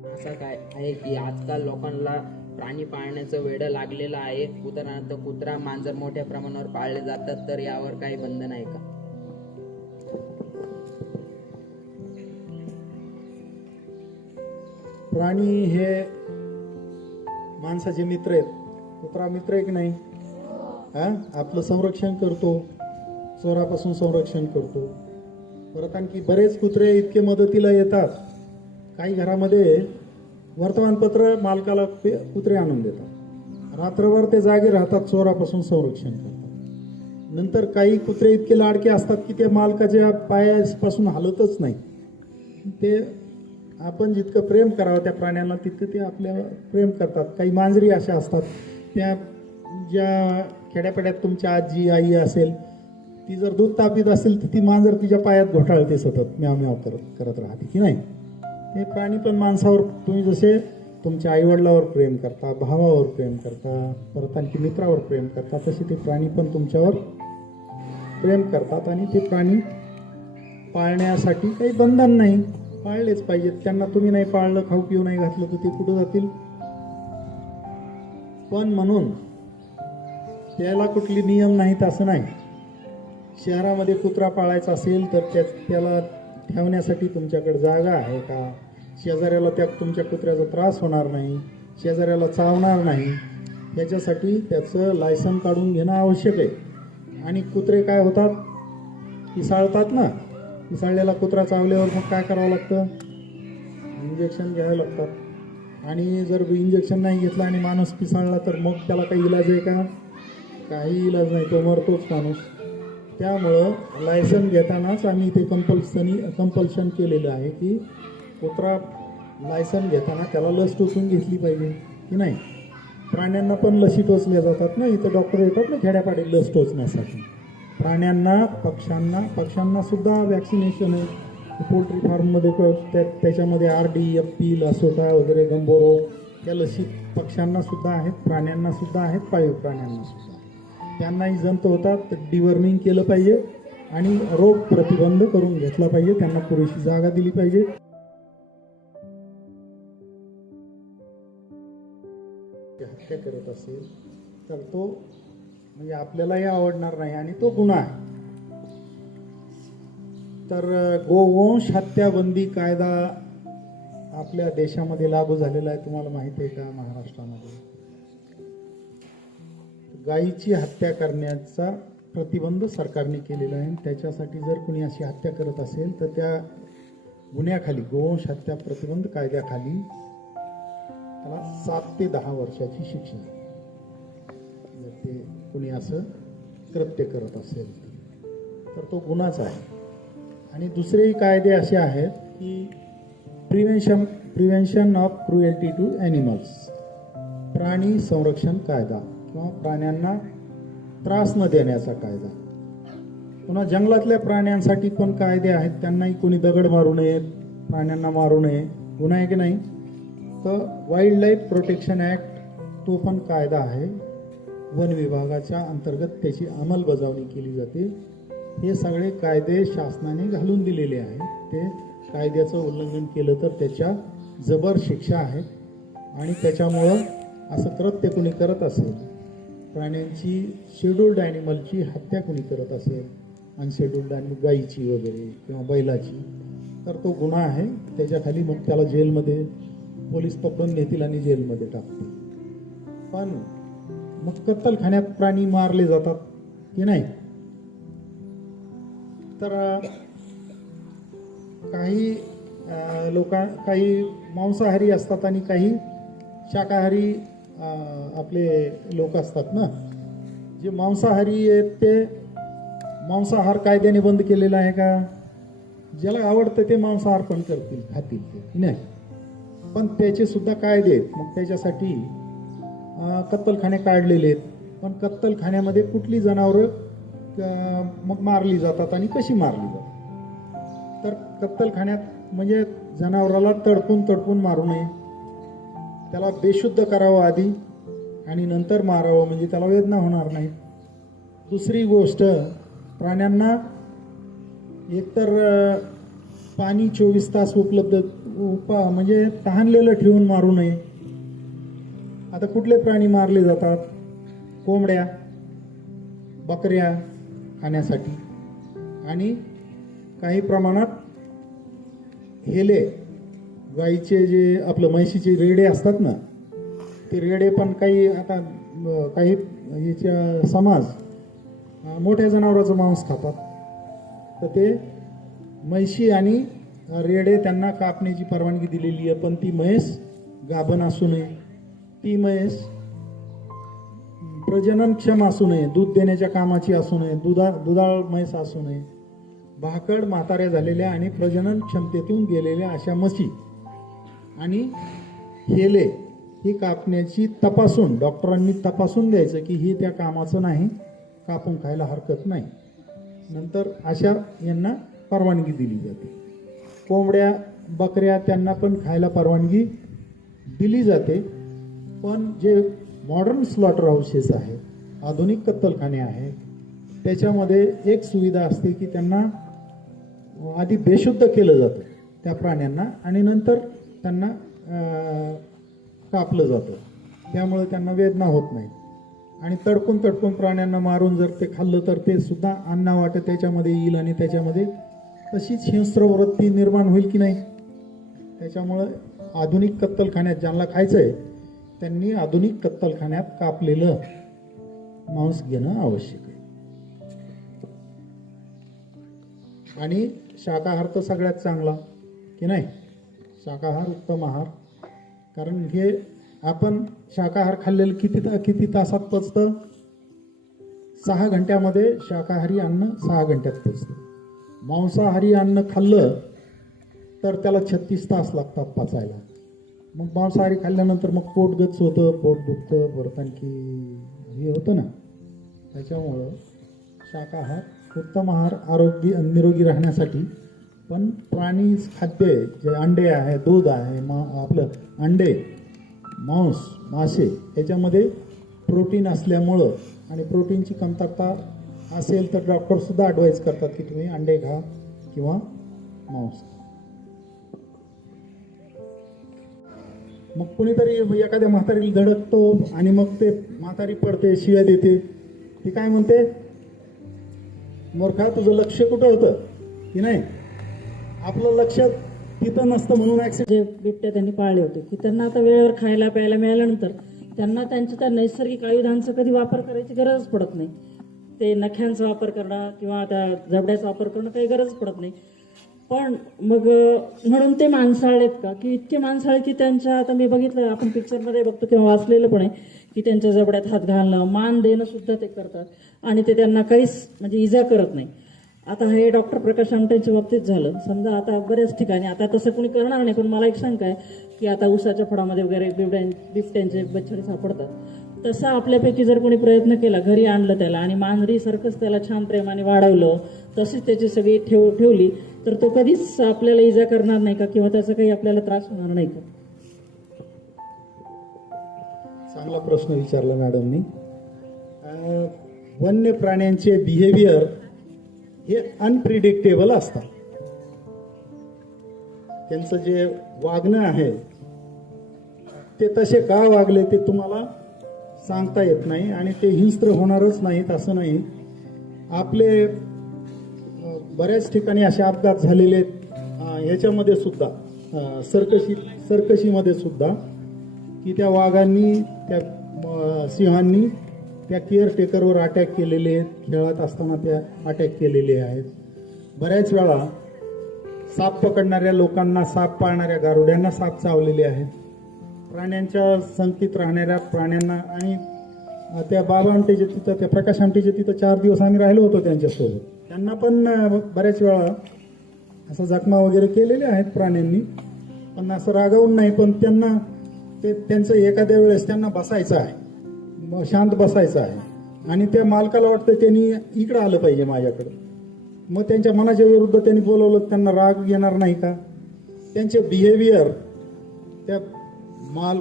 असं काय आहे की आजकाल लोकांना प्राणी पाळण्याचं वेड लागलेलं आहे. उदाहरणार्थ कुत्रा, मांजर मोठ्या प्रमाणावर पाळले जातात, तर यावर काही बंधन आहे का? प्राणी हे माणसाचे मित्र आहेत. कुत्रा मित्र आहे की नाही? आपलं संरक्षण करतो, चोरापासून संरक्षण करतो. परत आणखी बरेच कुत्रे इतके मदतीला येतात. काही घरामध्ये वर्तमानपत्र मालकाला कुत्रे आणून देतात. रात्रभर ते जागे राहतात, चोरापासून संरक्षण करतात. नंतर काही कुत्रे इतके लाडके असतात की ते मालकाच्या पायापासून हलतच नाही. ते आपण जितकं प्रेम करावं त्या प्राण्यांना तितकं ते आपल्याला प्रेम करतात. काही मांजरी अशा असतात, त्या ज्या खेड्यापेड्यात तुमच्या आजी आई असेल, ती जर दूध तापीत असेल तर ती मांजर तिच्या पायात घोटाळते, सतत म्याव म्याव करत राहते की नाही. हे प्राणी पण माणसावर, तुम्ही जसे तुमच्या आईवडिलावर प्रेम करता, भावावर प्रेम करता, परत आणखी मित्रावर प्रेम करता, तसे ते प्राणी पण तुमच्यावर प्रेम करतात. आणि ते प्राणी पाळण्यासाठी काही बंधन नाही, पाळलेच पाहिजेत. त्यांना तुम्ही नाही पाळलं, खाऊ पिऊ नाही घातलं तर ते कुठं जातील? पण म्हणून त्याला कुठली नियम नाहीत असं नाही. शहरामध्ये कुत्रा पाळायचा असेल तर त्याला ठेवण्यासाठी तुमच्याकडे जागा आहे का? शेजाऱ्याला त्या तुमच्या कुत्र्याचा त्रास होणार नाही, शेजाऱ्याला चावणार नाही, याच्यासाठी त्याचं लायसन काढून घेणं आवश्यक आहे. आणि कुत्रे काय होतात, पिसाळतात ना. पिसाळलेला कुत्रा चावल्यावर मग काय करावं लागतं? इंजेक्शन घ्यावं लागतात. आणि जर इंजेक्शन नाही घेतलं आणि माणूस पिसाळला तर मग त्याला काही इलाज आहे का? काही इलाज नाही, तो मरतोच माणूस. त्यामुळं लायसन घेतानाच आम्ही ते कंपल्शन केलेलं आहे की कुत्रा लायसन घेताना त्याला लस टोचून घेतली पाहिजे की नाही. प्राण्यांना पण लसी टोचल्या जातात ना, इथं डॉक्टर येतात ना खेड्यापाडी लस टोचण्यासाठी. प्राण्यांना, पक्ष्यांना सुद्धा वॅक्सिनेशन आहे. पोल्ट्री फार्ममध्ये त्याच्यामध्ये RD, FP, लासोटा वगैरे, गंबोरो, या लसी पक्ष्यांना सुद्धा आहेत, प्राण्यांना सुद्धा आहेत, पाळीव प्राण्यांना सुद्धा. त्यांनाही जंत होतात तर डिवर्मिंग केलं पाहिजे आणि रोग प्रतिबंध करून घेतला पाहिजे. त्यांना पुरेशी जागा दिली पाहिजे. हत्या करत असेल तर तो म्हणजे आपल्यालाही आवडणार नाही आणि तो गुन्हा आहे. तर गोवंश हत्याबंदी कायदा आपल्या देशामध्ये लागू झालेला आहे. तुम्हाला माहिती आहे का? महाराष्ट्रामध्ये गायीची हत्या करण्याचा प्रतिबंध सरकारने केलेला आहे. त्याच्यासाठी जर कोणी अशी हत्या करत असेल तर त्या गुन्ह्याखाली, गोवंश हत्या प्रतिबंध कायद्याखाली, त्याला 7 ते 10 वर्षाची शिक्षा जर ते कोणी असं कृत्य करत असेल तर तो गुन्हाच आहे. आणि दुसरेही कायदे असे आहेत की prevention of cruelty to animals, प्राणी संरक्षण कायदा किंवा प्राण्यांना त्रास न देण्याचा कायदा. पुन्हा जंगलातल्या प्राण्यांसाठी पण कायदे आहेत. त्यांनाही कोणी दगड मारू नयेत, प्राण्यांना मारू नये, गुन्हा आहे की नाही. तर वाईल्ड लाईफ प्रोटेक्शन ॲक्ट, तो पण कायदा आहे. वन विभागाच्या अंतर्गत त्याची अंमलबजावणी केली जाते. हे सगळे कायदे शासनाने घालून दिलेले आहेत. ते कायद्याचं उल्लंघन केलं तर त्याच्या जबर शिक्षा आहेत. आणि त्याच्यामुळं असं कृत्य कोणी करत असेल, प्राण्यांची, शेड्यूल्ड ॲनिमलची हत्या कोणी करत असेल, अनशेड्यूल्ड ॲनिमल, गाईची वगैरे किंवा बैलाची, तर तो गुन्हा आहे. त्याच्याखाली मग त्याला जेलमध्ये पोलीस पकडून नेतील आणि जेलमध्ये टाकतील. पण मग कत्तलखान्यात प्राणी मारले जातात की नाही. तर काही काही मांसाहारी असतात आणि काही शाकाहारी आपले लोक असतात ना. जे मांसाहारी आहेत ते मांसाहार कायद्याने बंद केलेला आहे का? ज्याला आवडतं ते मांसाहार पण करतील, खातील ते नाही. पण त्याचे सुद्धा कायदे आहेत. मग त्याच्यासाठी कत्तलखाने काढलेले आहेत. पण कत्तलखान्यामध्ये कुठली जनावरं मग मारली जातात आणि कशी मारली जातात. तर कत्तलखान्यात म्हणजे जनावराला तडपून मारू नये, त्याला बेशुद्ध करावं आधी आणि नंतर मारावं, म्हणजे त्याला वेदना होणार नाही. दुसरी गोष्ट, प्राण्यांना एकतर पाणी 24 तास उपलब्ध म्हणजे तहानलेलं ठेवून मारू नये. आता कुठले प्राणी मारले जातात? कोंबड्या, बकऱ्या खाण्यासाठी, आणि काही प्रमाणात हेले, गाईचे जे आपलं म्हैशीचे रेडे असतात ना, ते रेडे पण काही आता काही याच्या समाज मोठ्या जनावरांचं मांस खातात. तर ते म्हैशी आणि रेडे त्यांना कापण्याची परवानगी दिलेली आहे, पण ती म्हैस गाभण असू नये, ती म्हैस प्रजननक्षम असू नये, दूध देण्याच्या कामाची असू नये, दुधाळ म्हैस असू नये. भाकड, म्हाताऱ्या झालेल्या आणि प्रजनन क्षमतेतून गेलेल्या अशा म्हशी आणि हेले ही कापण्याची डॉक्टरांनी तपासून द्यायचं की ही त्या कामाचं नाही, कापून खायला हरकत नाही. नंतर अशा यांना परवानगी दिली जाते. कोंबड्या, बकऱ्या त्यांना पण खायला परवानगी दिली जाते. पण जे मॉडर्न स्लॉटर हाऊसेस आहेत, आधुनिक कत्तलखाने आहेत, त्याच्यामध्ये एक सुविधा असते की त्यांना आधी बेशुद्ध केलं जातं त्या प्राण्यांना आणि नंतर त्यांना कापलं जातं. त्यामुळे त्यांना वेदना होत नाही. आणि तडकून प्राण्यांना मारून जर ते खाल्लं तर ते सुद्धा अन्नवाट त्याच्यामध्ये येईल आणि त्याच्यामध्ये तशीच हिंस्र वृत्ती निर्माण होईल की नाही. त्याच्यामुळं आधुनिक कत्तलखान्यात ज्यांना खायचं आहे त्यांनी आधुनिक कत्तलखान्यात कापलेलं मांस घेणं आवश्यक आहे. आणि शाकाहार तर सगळ्यात चांगला की नाही, शाकाहार उत्तम आहार. कारण हे आपण शाकाहार खाल्लेलं किती तासात पचतं? 6 घंट्यामध्ये शाकाहारी अन्न 6 घंट्यात पचतं. मांसाहारी अन्न खाल्लं तर त्याला 36 तास लागतात पचायला. मग मांसाहारी खाल्ल्यानंतर मग पोट गच्च होतं, पोट दुखतं, परत आणखी हे होतं ना. त्याच्यामुळं शाकाहार उत्तम आहार, आरोग्य निरोगी राहण्यासाठी. पण प्राणी खाद्य जे अंडे आहे, दूध आहे, आपलं अंडे, मांस, मासे याच्यामध्ये प्रोटीन असल्यामुळं आणि प्रोटीनची कमतरता असेल तर डॉक्टरसुद्धा ॲडवाईज करतात की तुम्ही अंडे खा किंवा मांस. मग कुणीतरी एखाद्या म्हातारीला धडकतो आणि मग ते म्हातारी पडते, शिव्या देते. ती काय म्हणते? मूर्खा, तुझं लक्ष कुठं होतं की नाही? आपलं लक्ष तिथं नसतं म्हणून जे बिबट्या त्यांनी पाळले होते की त्यांना आता वेळेवर खायला प्यायला मिळाल्यानंतर त्यांना त्यांच्या त्या नैसर्गिक आयुधांचा कधी वापर करायची गरजच पडत नाही. ते नख्यांचा वापर करणं किंवा त्या जबड्याचा वापर करणं काही गरज पडत नाही. पण मग म्हणून ते माणसाळलेत का, की इतके माणसाळे की त्यांच्या, आता मी बघितलं, आपण पिक्चरमध्ये बघतो किंवा वाचलेलं पण आहे की त्यांच्या जबड्यात हात घालणं, मान देणं सुद्धा ते करतात आणि ते त्यांना काहीच म्हणजे इजा करत नाही. आता हे डॉक्टर प्रकाश आमटेंच्या बाबतीत झालं. समजा आता बऱ्याच ठिकाणी आता तसं कोणी करणार नाही, पण मला एक शंका आहे की आता ऊसाच्या फळामध्ये वगैरे बिबट्यांचे बछडे सापडतात. तसा आपल्यापैकी जर कोणी प्रयत्न केला, घरी आणलं त्याला आणि मांजरीसारखंच त्याला छान प्रेमाने वाढवलं, तशीच त्याची सगळी ठेवली तर तो कधीच आपल्याला इजा करणार नाही का, किंवा त्याचा काही आपल्याला त्रास होणार नाही का? चांगला प्रश्न विचारला मॅडमनी. वन्य प्राण्यांचे बिहेवियर हे अनप्रिडिक्टेबल असतात. त्यांचं जे वागणं आहे ते तसे का वागले ते तुम्हाला सांगता येत नाही आणि ते हिंस्त्र होणारच नाहीत असं नाही. आपले बऱ्याच ठिकाणी असे अपघात झालेले आहेत. याच्यामध्ये सुद्धा सर्कशीमध्ये सुद्धा की त्या वाघांनी, त्या सिंहांनी त्या केअरटेकरवर अटॅक केलेले आहेत, खेळत असताना त्या अटॅक केलेले आहेत. बऱ्याच वेळा साप पकडणाऱ्या लोकांना, साप पाळणाऱ्या गारुड्यांना साप चावलेले आहेत. प्राण्यांच्या संगतीत राहणाऱ्या प्राण्यांना, आणि त्या बाबा आमटेच्या तिथं, त्या प्रकाश आमटेच्या तिथं 4 दिवस आम्ही राहिलो होतो त्यांच्यासोबत. त्यांना पण बऱ्याच वेळा असं जखमा वगैरे केलेल्या आहेत प्राण्यांनी, पण असं रागावून नाही. पण त्यांना त्यांचं एखाद्या वेळेस त्यांना बसायचं आहे, शांत बसायचं आहे. आणि त्या मालकाला वाटतं त्यांनी इकडं आलं पाहिजे माझ्याकडं, मग त्यांच्या मनाच्या विरुद्ध त्यांनी बोलवलं, त्यांना राग येणार नाही का? त्यांचे बिहेवियर, त्या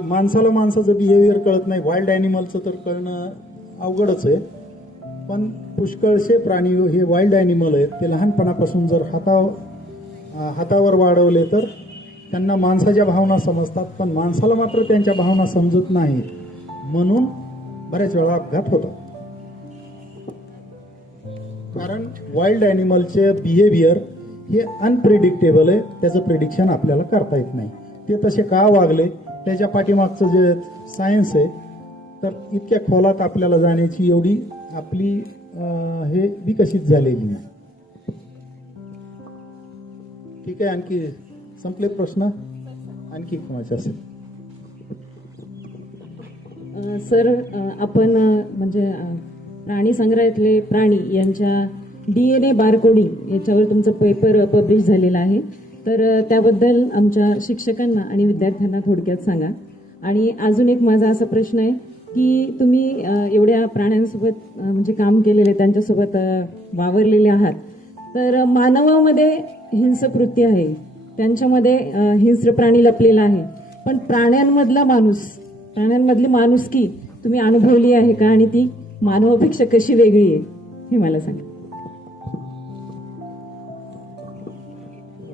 माणसाला माणसाचं बिहेवियर कळत नाही, वाईल्ड ॲनिमलचं तर कळणं अवघडच आहे. पण पुष्कळसे प्राणी हे वाईल्ड ॲनिमल आहेत, ते लहानपणापासून जर हातावर वाढवले तर त्यांना माणसाच्या भावना समजतात, पण माणसाला मात्र त्यांच्या भावना समजत नाहीत, म्हणून बऱ्याच वेळा अपघात होतात. कारण वाईल्ड ॲनिमलचे बिहेवियर हे अनप्रिडिक्टेबल आहे, त्याचं प्रिडिक्शन आपल्याला करता येत नाही. ते तसे का वागले, त्याच्या पाठीमागचं जे सायन्स आहे, तर इतक्या खोलात आपल्याला जाण्याची एवढी आपली हे विकसित झालेली नाही. ठीक आहे, आणखी संपले प्रश्न? आणखी कोणाचे असेल? सर, आपण म्हणजे प्राणी संग्रहालयातले प्राणी यांच्या DNA बारकोडिंग याच्यावर तुमचा पेपर पब्लिश झालेला आहे, तर त्याबद्दल आमच्या शिक्षकांना आणि विद्यार्थ्यांना थोडक्यात सांगा. आणि अजून एक माझा असा प्रश्न आहे की तुम्ही एवढ्या प्राण्यांसोबत म्हणजे काम केलेले, त्यांच्यासोबत वावरलेले आहात, तर मानवामध्ये हिंसकृत्य आहे, त्यांच्यामध्ये हिंस्र प्राणी लपलेला आहे, पण प्राण्यांमधली माणुसकी तुम्ही अनुभवली आहे का, आणि ती मानवापेक्षा कशी वेगळी आहे हे मला सांगा.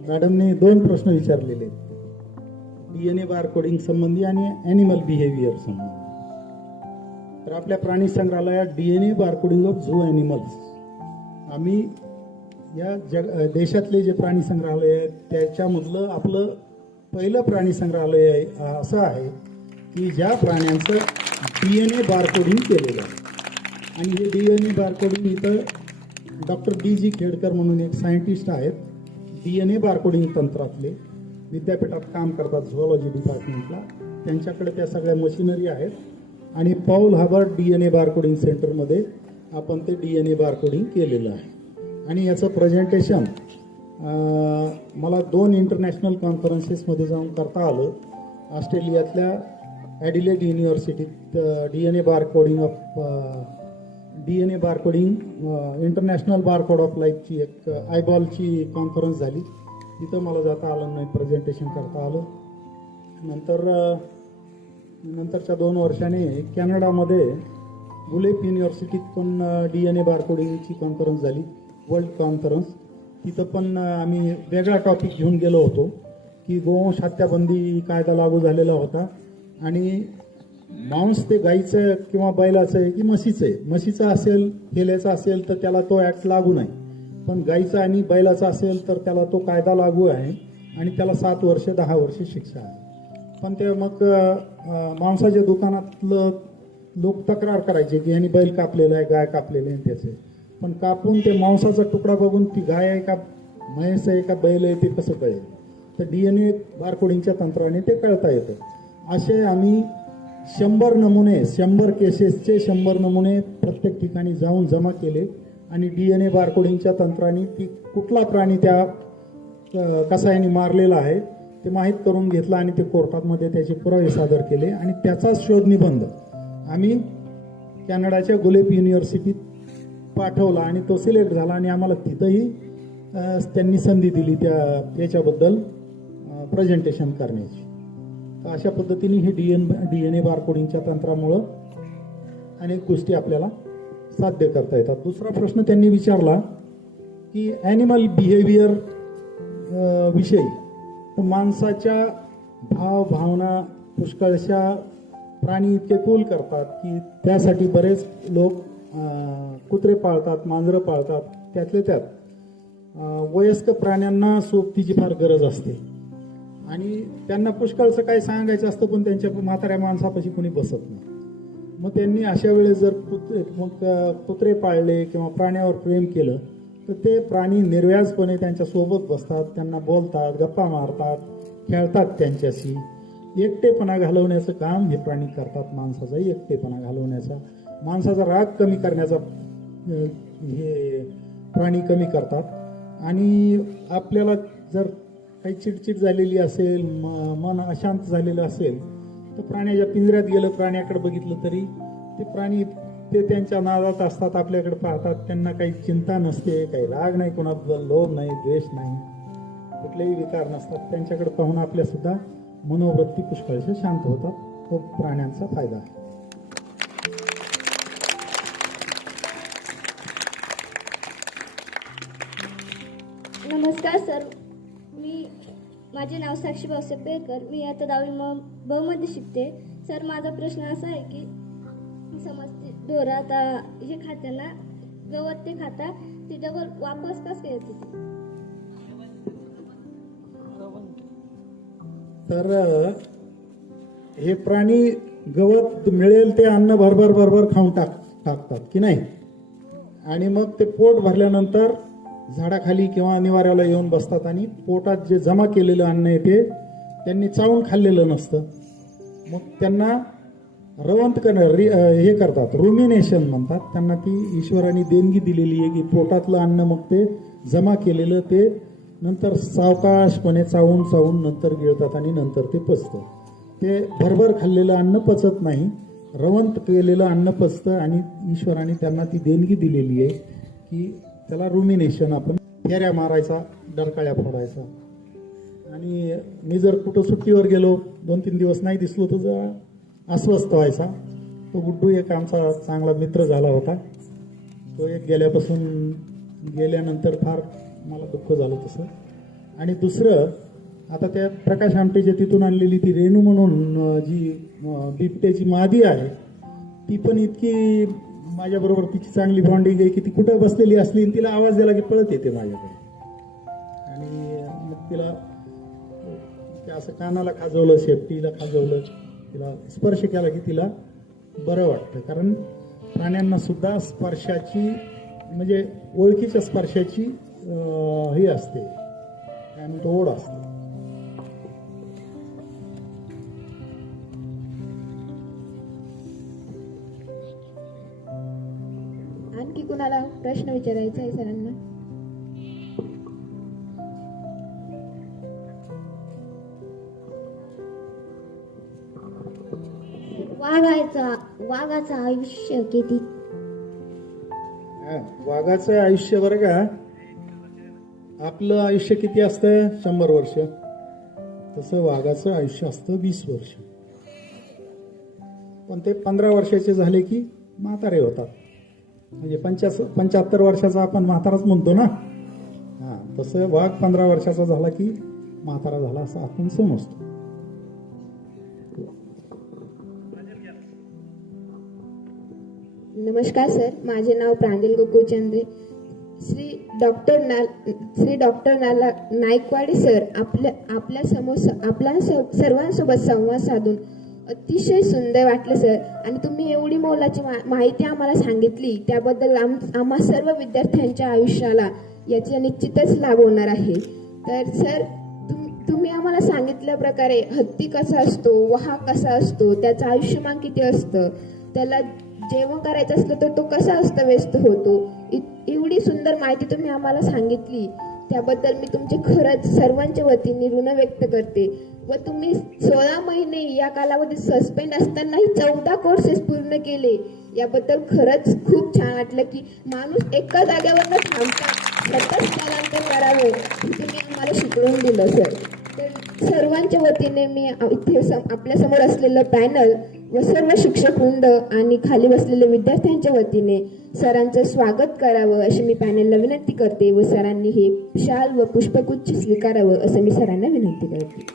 मॅडमने 2 प्रश्न विचारलेले, DNA बारकोडिंग संबंधी आणि ॲनिमल बिहेवियर संबंधी. तर आपल्या प्राणी संग्रहालयात DNA barcoding of zoo animals, आम्ही या देशातले जे प्राणी संग्रहालय आहेत त्याच्यामधलं आपलं पहिलं प्राणी संग्रहालय आहे, असं आहे की ज्या प्राण्यांचं DNA बारकोडिंग केलेलं आहे. आणि हे DNA बारकोडिंग इथं डॉक्टर DG खेडकर म्हणून एक सायंटिस्ट आहेत, DNA बारकोडिंग तंत्रातले, विद्यापीठात काम करतात झुऑलॉजी डिपार्टमेंटला, त्यांच्याकडे त्या सगळ्या मशिनरी आहेत. आणि पॉल हार्वर्ड DNA बारकोडिंग सेंटरमध्ये आपण ते DNA बारकोडिंग केलेलं आहे. आणि याचं प्रेझेंटेशन मला 2 इंटरनॅशनल कॉन्फरन्सेसमध्ये जाऊन करता आलं. ऑस्ट्रेलियातल्या ॲडिलेड युनिव्हर्सिटीत DNA barcoding international barcode of लाईफची एक आयबॉलची कॉन्फरन्स झाली, तिथं मला जाता आलं नाही, प्रेझेंटेशन करता आलं. नंतरच्या 2 वर्षाने कॅनडामध्ये गुलेप युनिव्हर्सिटीत पण DNA बारकोडिंगची कॉन्फरन्स झाली, वर्ल्ड कॉन्फरन्स. तिथं पण आम्ही वेगळा टॉपिक घेऊन गेलो होतो की गोवंश हत्याबंदी कायदा लागू झालेला होता, आणि मांस ते गाईचं किंवा बैलाचं आहे की म्हशीचं आहे, म्हशीचं असेल, हेल्याचं असेल तर त्याला तो ॲक्ट लागू नाही, पण गाईचा आणि बैलाचा असेल तर त्याला तो कायदा लागू आहे आणि त्याला 7 वर्ष 10 वर्ष शिक्षा आहे. पण ते मग मांसाच्या दुकानातलं लोक तक्रार करायचे की यांनी बैल कापलेला आहे, गाय कापलेली आहे त्याचे, पण कापून ते मांसाचा तुकडा बघून ती गाय आहे का, म्हैस आहे का, बैल आहे ते कसं कळेल? तर DNA बारकोडिंगच्या तंत्राने ते कळता येतं. असे आम्ही 100 केसेसचे 100 नमुने प्रत्येक ठिकाणी जाऊन जमा केले आणि DNA बारकोडिंगच्या तंत्राने ती कुठला प्राणी त्या कसायाने मारलेला आहे ते माहीत करून घेतला आणि ते कोर्टामध्ये त्याचे पुरावे सादर केले. आणि त्याचा शोध निबंध आम्ही कॅनडाच्या गुलेप युनिव्हर्सिटीत पाठवला आणि तो सिलेक्ट झाला आणि आम्हाला तिथंही त्यांनी संधी दिली त्याच्याबद्दल प्रेझेंटेशन करण्याची. तर अशा पद्धतीने हे DNA बारकोडिंगच्या तंत्रामुळं अनेक गोष्टी आपल्याला साध्य करता येतात. दुसरा प्रश्न त्यांनी विचारला की ॲनिमल बिहेवियर विषयी, तर माणसाच्या भावना पुष्कळशा प्राणी इतके कूल करतात की त्यासाठी बरेच लोक कुत्रे पाळतात, मांजरं पाळतात. त्यातले त्यात वयस्क प्राण्यांना सोबतीची फार गरज असते आणि त्यांना पुष्कळचं काय सांगायचं असतं, पण त्यांच्या म्हाताऱ्या माणसापाशी कोणी बसत नाही. मग त्यांनी अशा वेळेस जर कुत्रे पाळले किंवा प्राण्यावर प्रेम केलं तर ते प्राणी निर्व्याजपणे त्यांच्या सोबत बसतात, त्यांना बोलतात, गप्पा मारतात, खेळतात त्यांच्याशी. एकटेपणा घालवण्याचं काम हे प्राणी करतात, माणसाचाही एकटेपणा घालवण्याचा, माणसाचा राग कमी करण्याचा हे प्राणी कमी करतात. आणि आपल्याला जर काही चिडचिड झालेली असेल, मन अशांत झालेलं असेल तर प्राण्याच्या पिंजऱ्यात गेलं, प्राण्याकडे बघितलं तरी ते प्राणी ते त्यांच्या नादात असतात, आपल्याकडे पाहतात, त्यांना काही चिंता नसते, काही राग नाही, कोणाबद्दल लोभ नाही, द्वेष नाही, कुठलेही विकार नसतात. त्यांच्याकडे पाहून आपल्या सुद्धा मनोवृत्ती पुष्कळशा शांत होतात. तो प्राण्यांचा फायदा आहे. नमस्कार सर, माझे नाव साक्षी भाऊसाहेब बेळकर. मी आता 10वी ब मध्ये शिकते. सर, माझा प्रश्न असा आहे की समज ते ढोरं आता हे खाताना गवत ते खाता, ते डबल वापस कसं काय येते ते? तर हे प्राणी गवत मिळेल ते अन्न भरभर खाऊन टाकतात की नाही, आणि मग ते पोट भरल्यानंतर झाडाखाली किंवा निवाऱ्याला येऊन बसतात आणि पोटात जे जमा केलेलं अन्न आहे ते त्यांनी चावून खाल्लेलं नसतं. मग त्यांना रवंत हे करतात, रुमिनेशन म्हणतात. त्यांना ती ईश्वराने देणगी दिलेली आहे की पोटातलं अन्न मग ते जमा केलेलं ते नंतर सावकाशपणे चावून नंतर गिळतात आणि नंतर ते पचतं. ते भरभर खाल्लेलं अन्न पचत नाही, रवंत केलेलं अन्न पचतं. आणि ईश्वराने त्यांना ती देणगी दिलेली आहे की त्याला रुमिनेशन, आपण फेऱ्या मारायचा, डरकाळ्या फोडायचा. आणि मी जर कुठं सुट्टीवर गेलो, 2-3 दिवस नाही दिसलो तर जरा अस्वस्थ व्हायचा. तो गुड्डू एक आमचा चांगला मित्र झाला होता. तो एक गेल्यानंतर फार मला दुःख झालं तसं. आणि दुसरं, आता त्या प्रकाश आमटेच्या तिथून आणलेली ती रेणू म्हणून जी बिबट्याची मादी आहे, ती पण इतकी माझ्याबरोबर तिची चांगली बॉन्डिंग आहे की ती कुठं बसलेली असली आणि तिला आवाज दिला की पळत येते माझ्याकडे. आणि मग तिला असं कानाला खाजवलं, शेपटीला खाजवलं, तिला स्पर्श केला की तिला बरं वाटतं. कारण प्राण्यांना सुद्धा स्पर्शाची, म्हणजे ओळखीच्या स्पर्शाची हे असते, काय म्हणतो, ओढ असते. आणखी कुणाला प्रश्न विचारायचा आहे सरांना? वाघाचं आयुष्य किती? वाघाचं आयुष्य बरं का, आपलं आयुष्य किती असतं, 100 वर्ष, तसं वाघाचं आयुष्य असतं 20 वर्ष. पण ते 15 वर्षाचे झाले की म्हातारे होतात. म्हणजे 75 वर्षाचा आपण म्हाताराच म्हणतो ना, तसं वाघ 15 वर्षाचा झाला की म्हातारा झाला असं आपण समजतो. नमस्कार सर, माझे नाव प्रांजल गोकुळचंद्रे. श्री डॉक्टर नाईकवाडे सर आपल्या सर्वांसोबत संवाद साधून अतिशय सुंदर वाटलं सर. आणि तुम्ही एवढी मोलाची माहिती आम्हाला सांगितली, त्याबद्दल आम्हा सर्व विद्यार्थ्यांच्या आयुष्याला याचा निश्चितच लाभ होणार आहे. तर सर, तुम्ही आम्हाला सांगितल्या प्रकारे हत्ती कसा असतो, वाघ कसा असतो, त्याचं आयुष्यमान किती असतं, त्याला जेवण करायचं असलं तर तो कसा अस्तव्यस्त होतो, एवढी सुंदर माहिती तुम्ही आम्हाला सांगितली, त्याबद्दल मी तुमचे खरंच सर्वांच्या वतीने ऋण व्यक्त करते. व तुम्ही 16 महिने या कालावधीत सस्पेंड असतानाही 14 कोर्सेस पूर्ण केले, याबद्दल खरंच खूप छान वाटलं की माणूस एका जागेवर न थांबता सतत स्थलांतर करावे हे तुम्ही आम्हाला शिकवून दिलं सर. तर सर्वांच्या वतीने मी इथे आपल्या समोर असलेलं पॅनल व सर्व शिक्षक वृंद आणि खाली बसलेल्या विद्यार्थ्यांच्या वतीने सरांचं स्वागत करावं अशी मी पॅनलला विनंती करते व सरांनी हे शाल व पुष्पगुच्छ स्वीकारावं असं मी सरांना विनंती करते.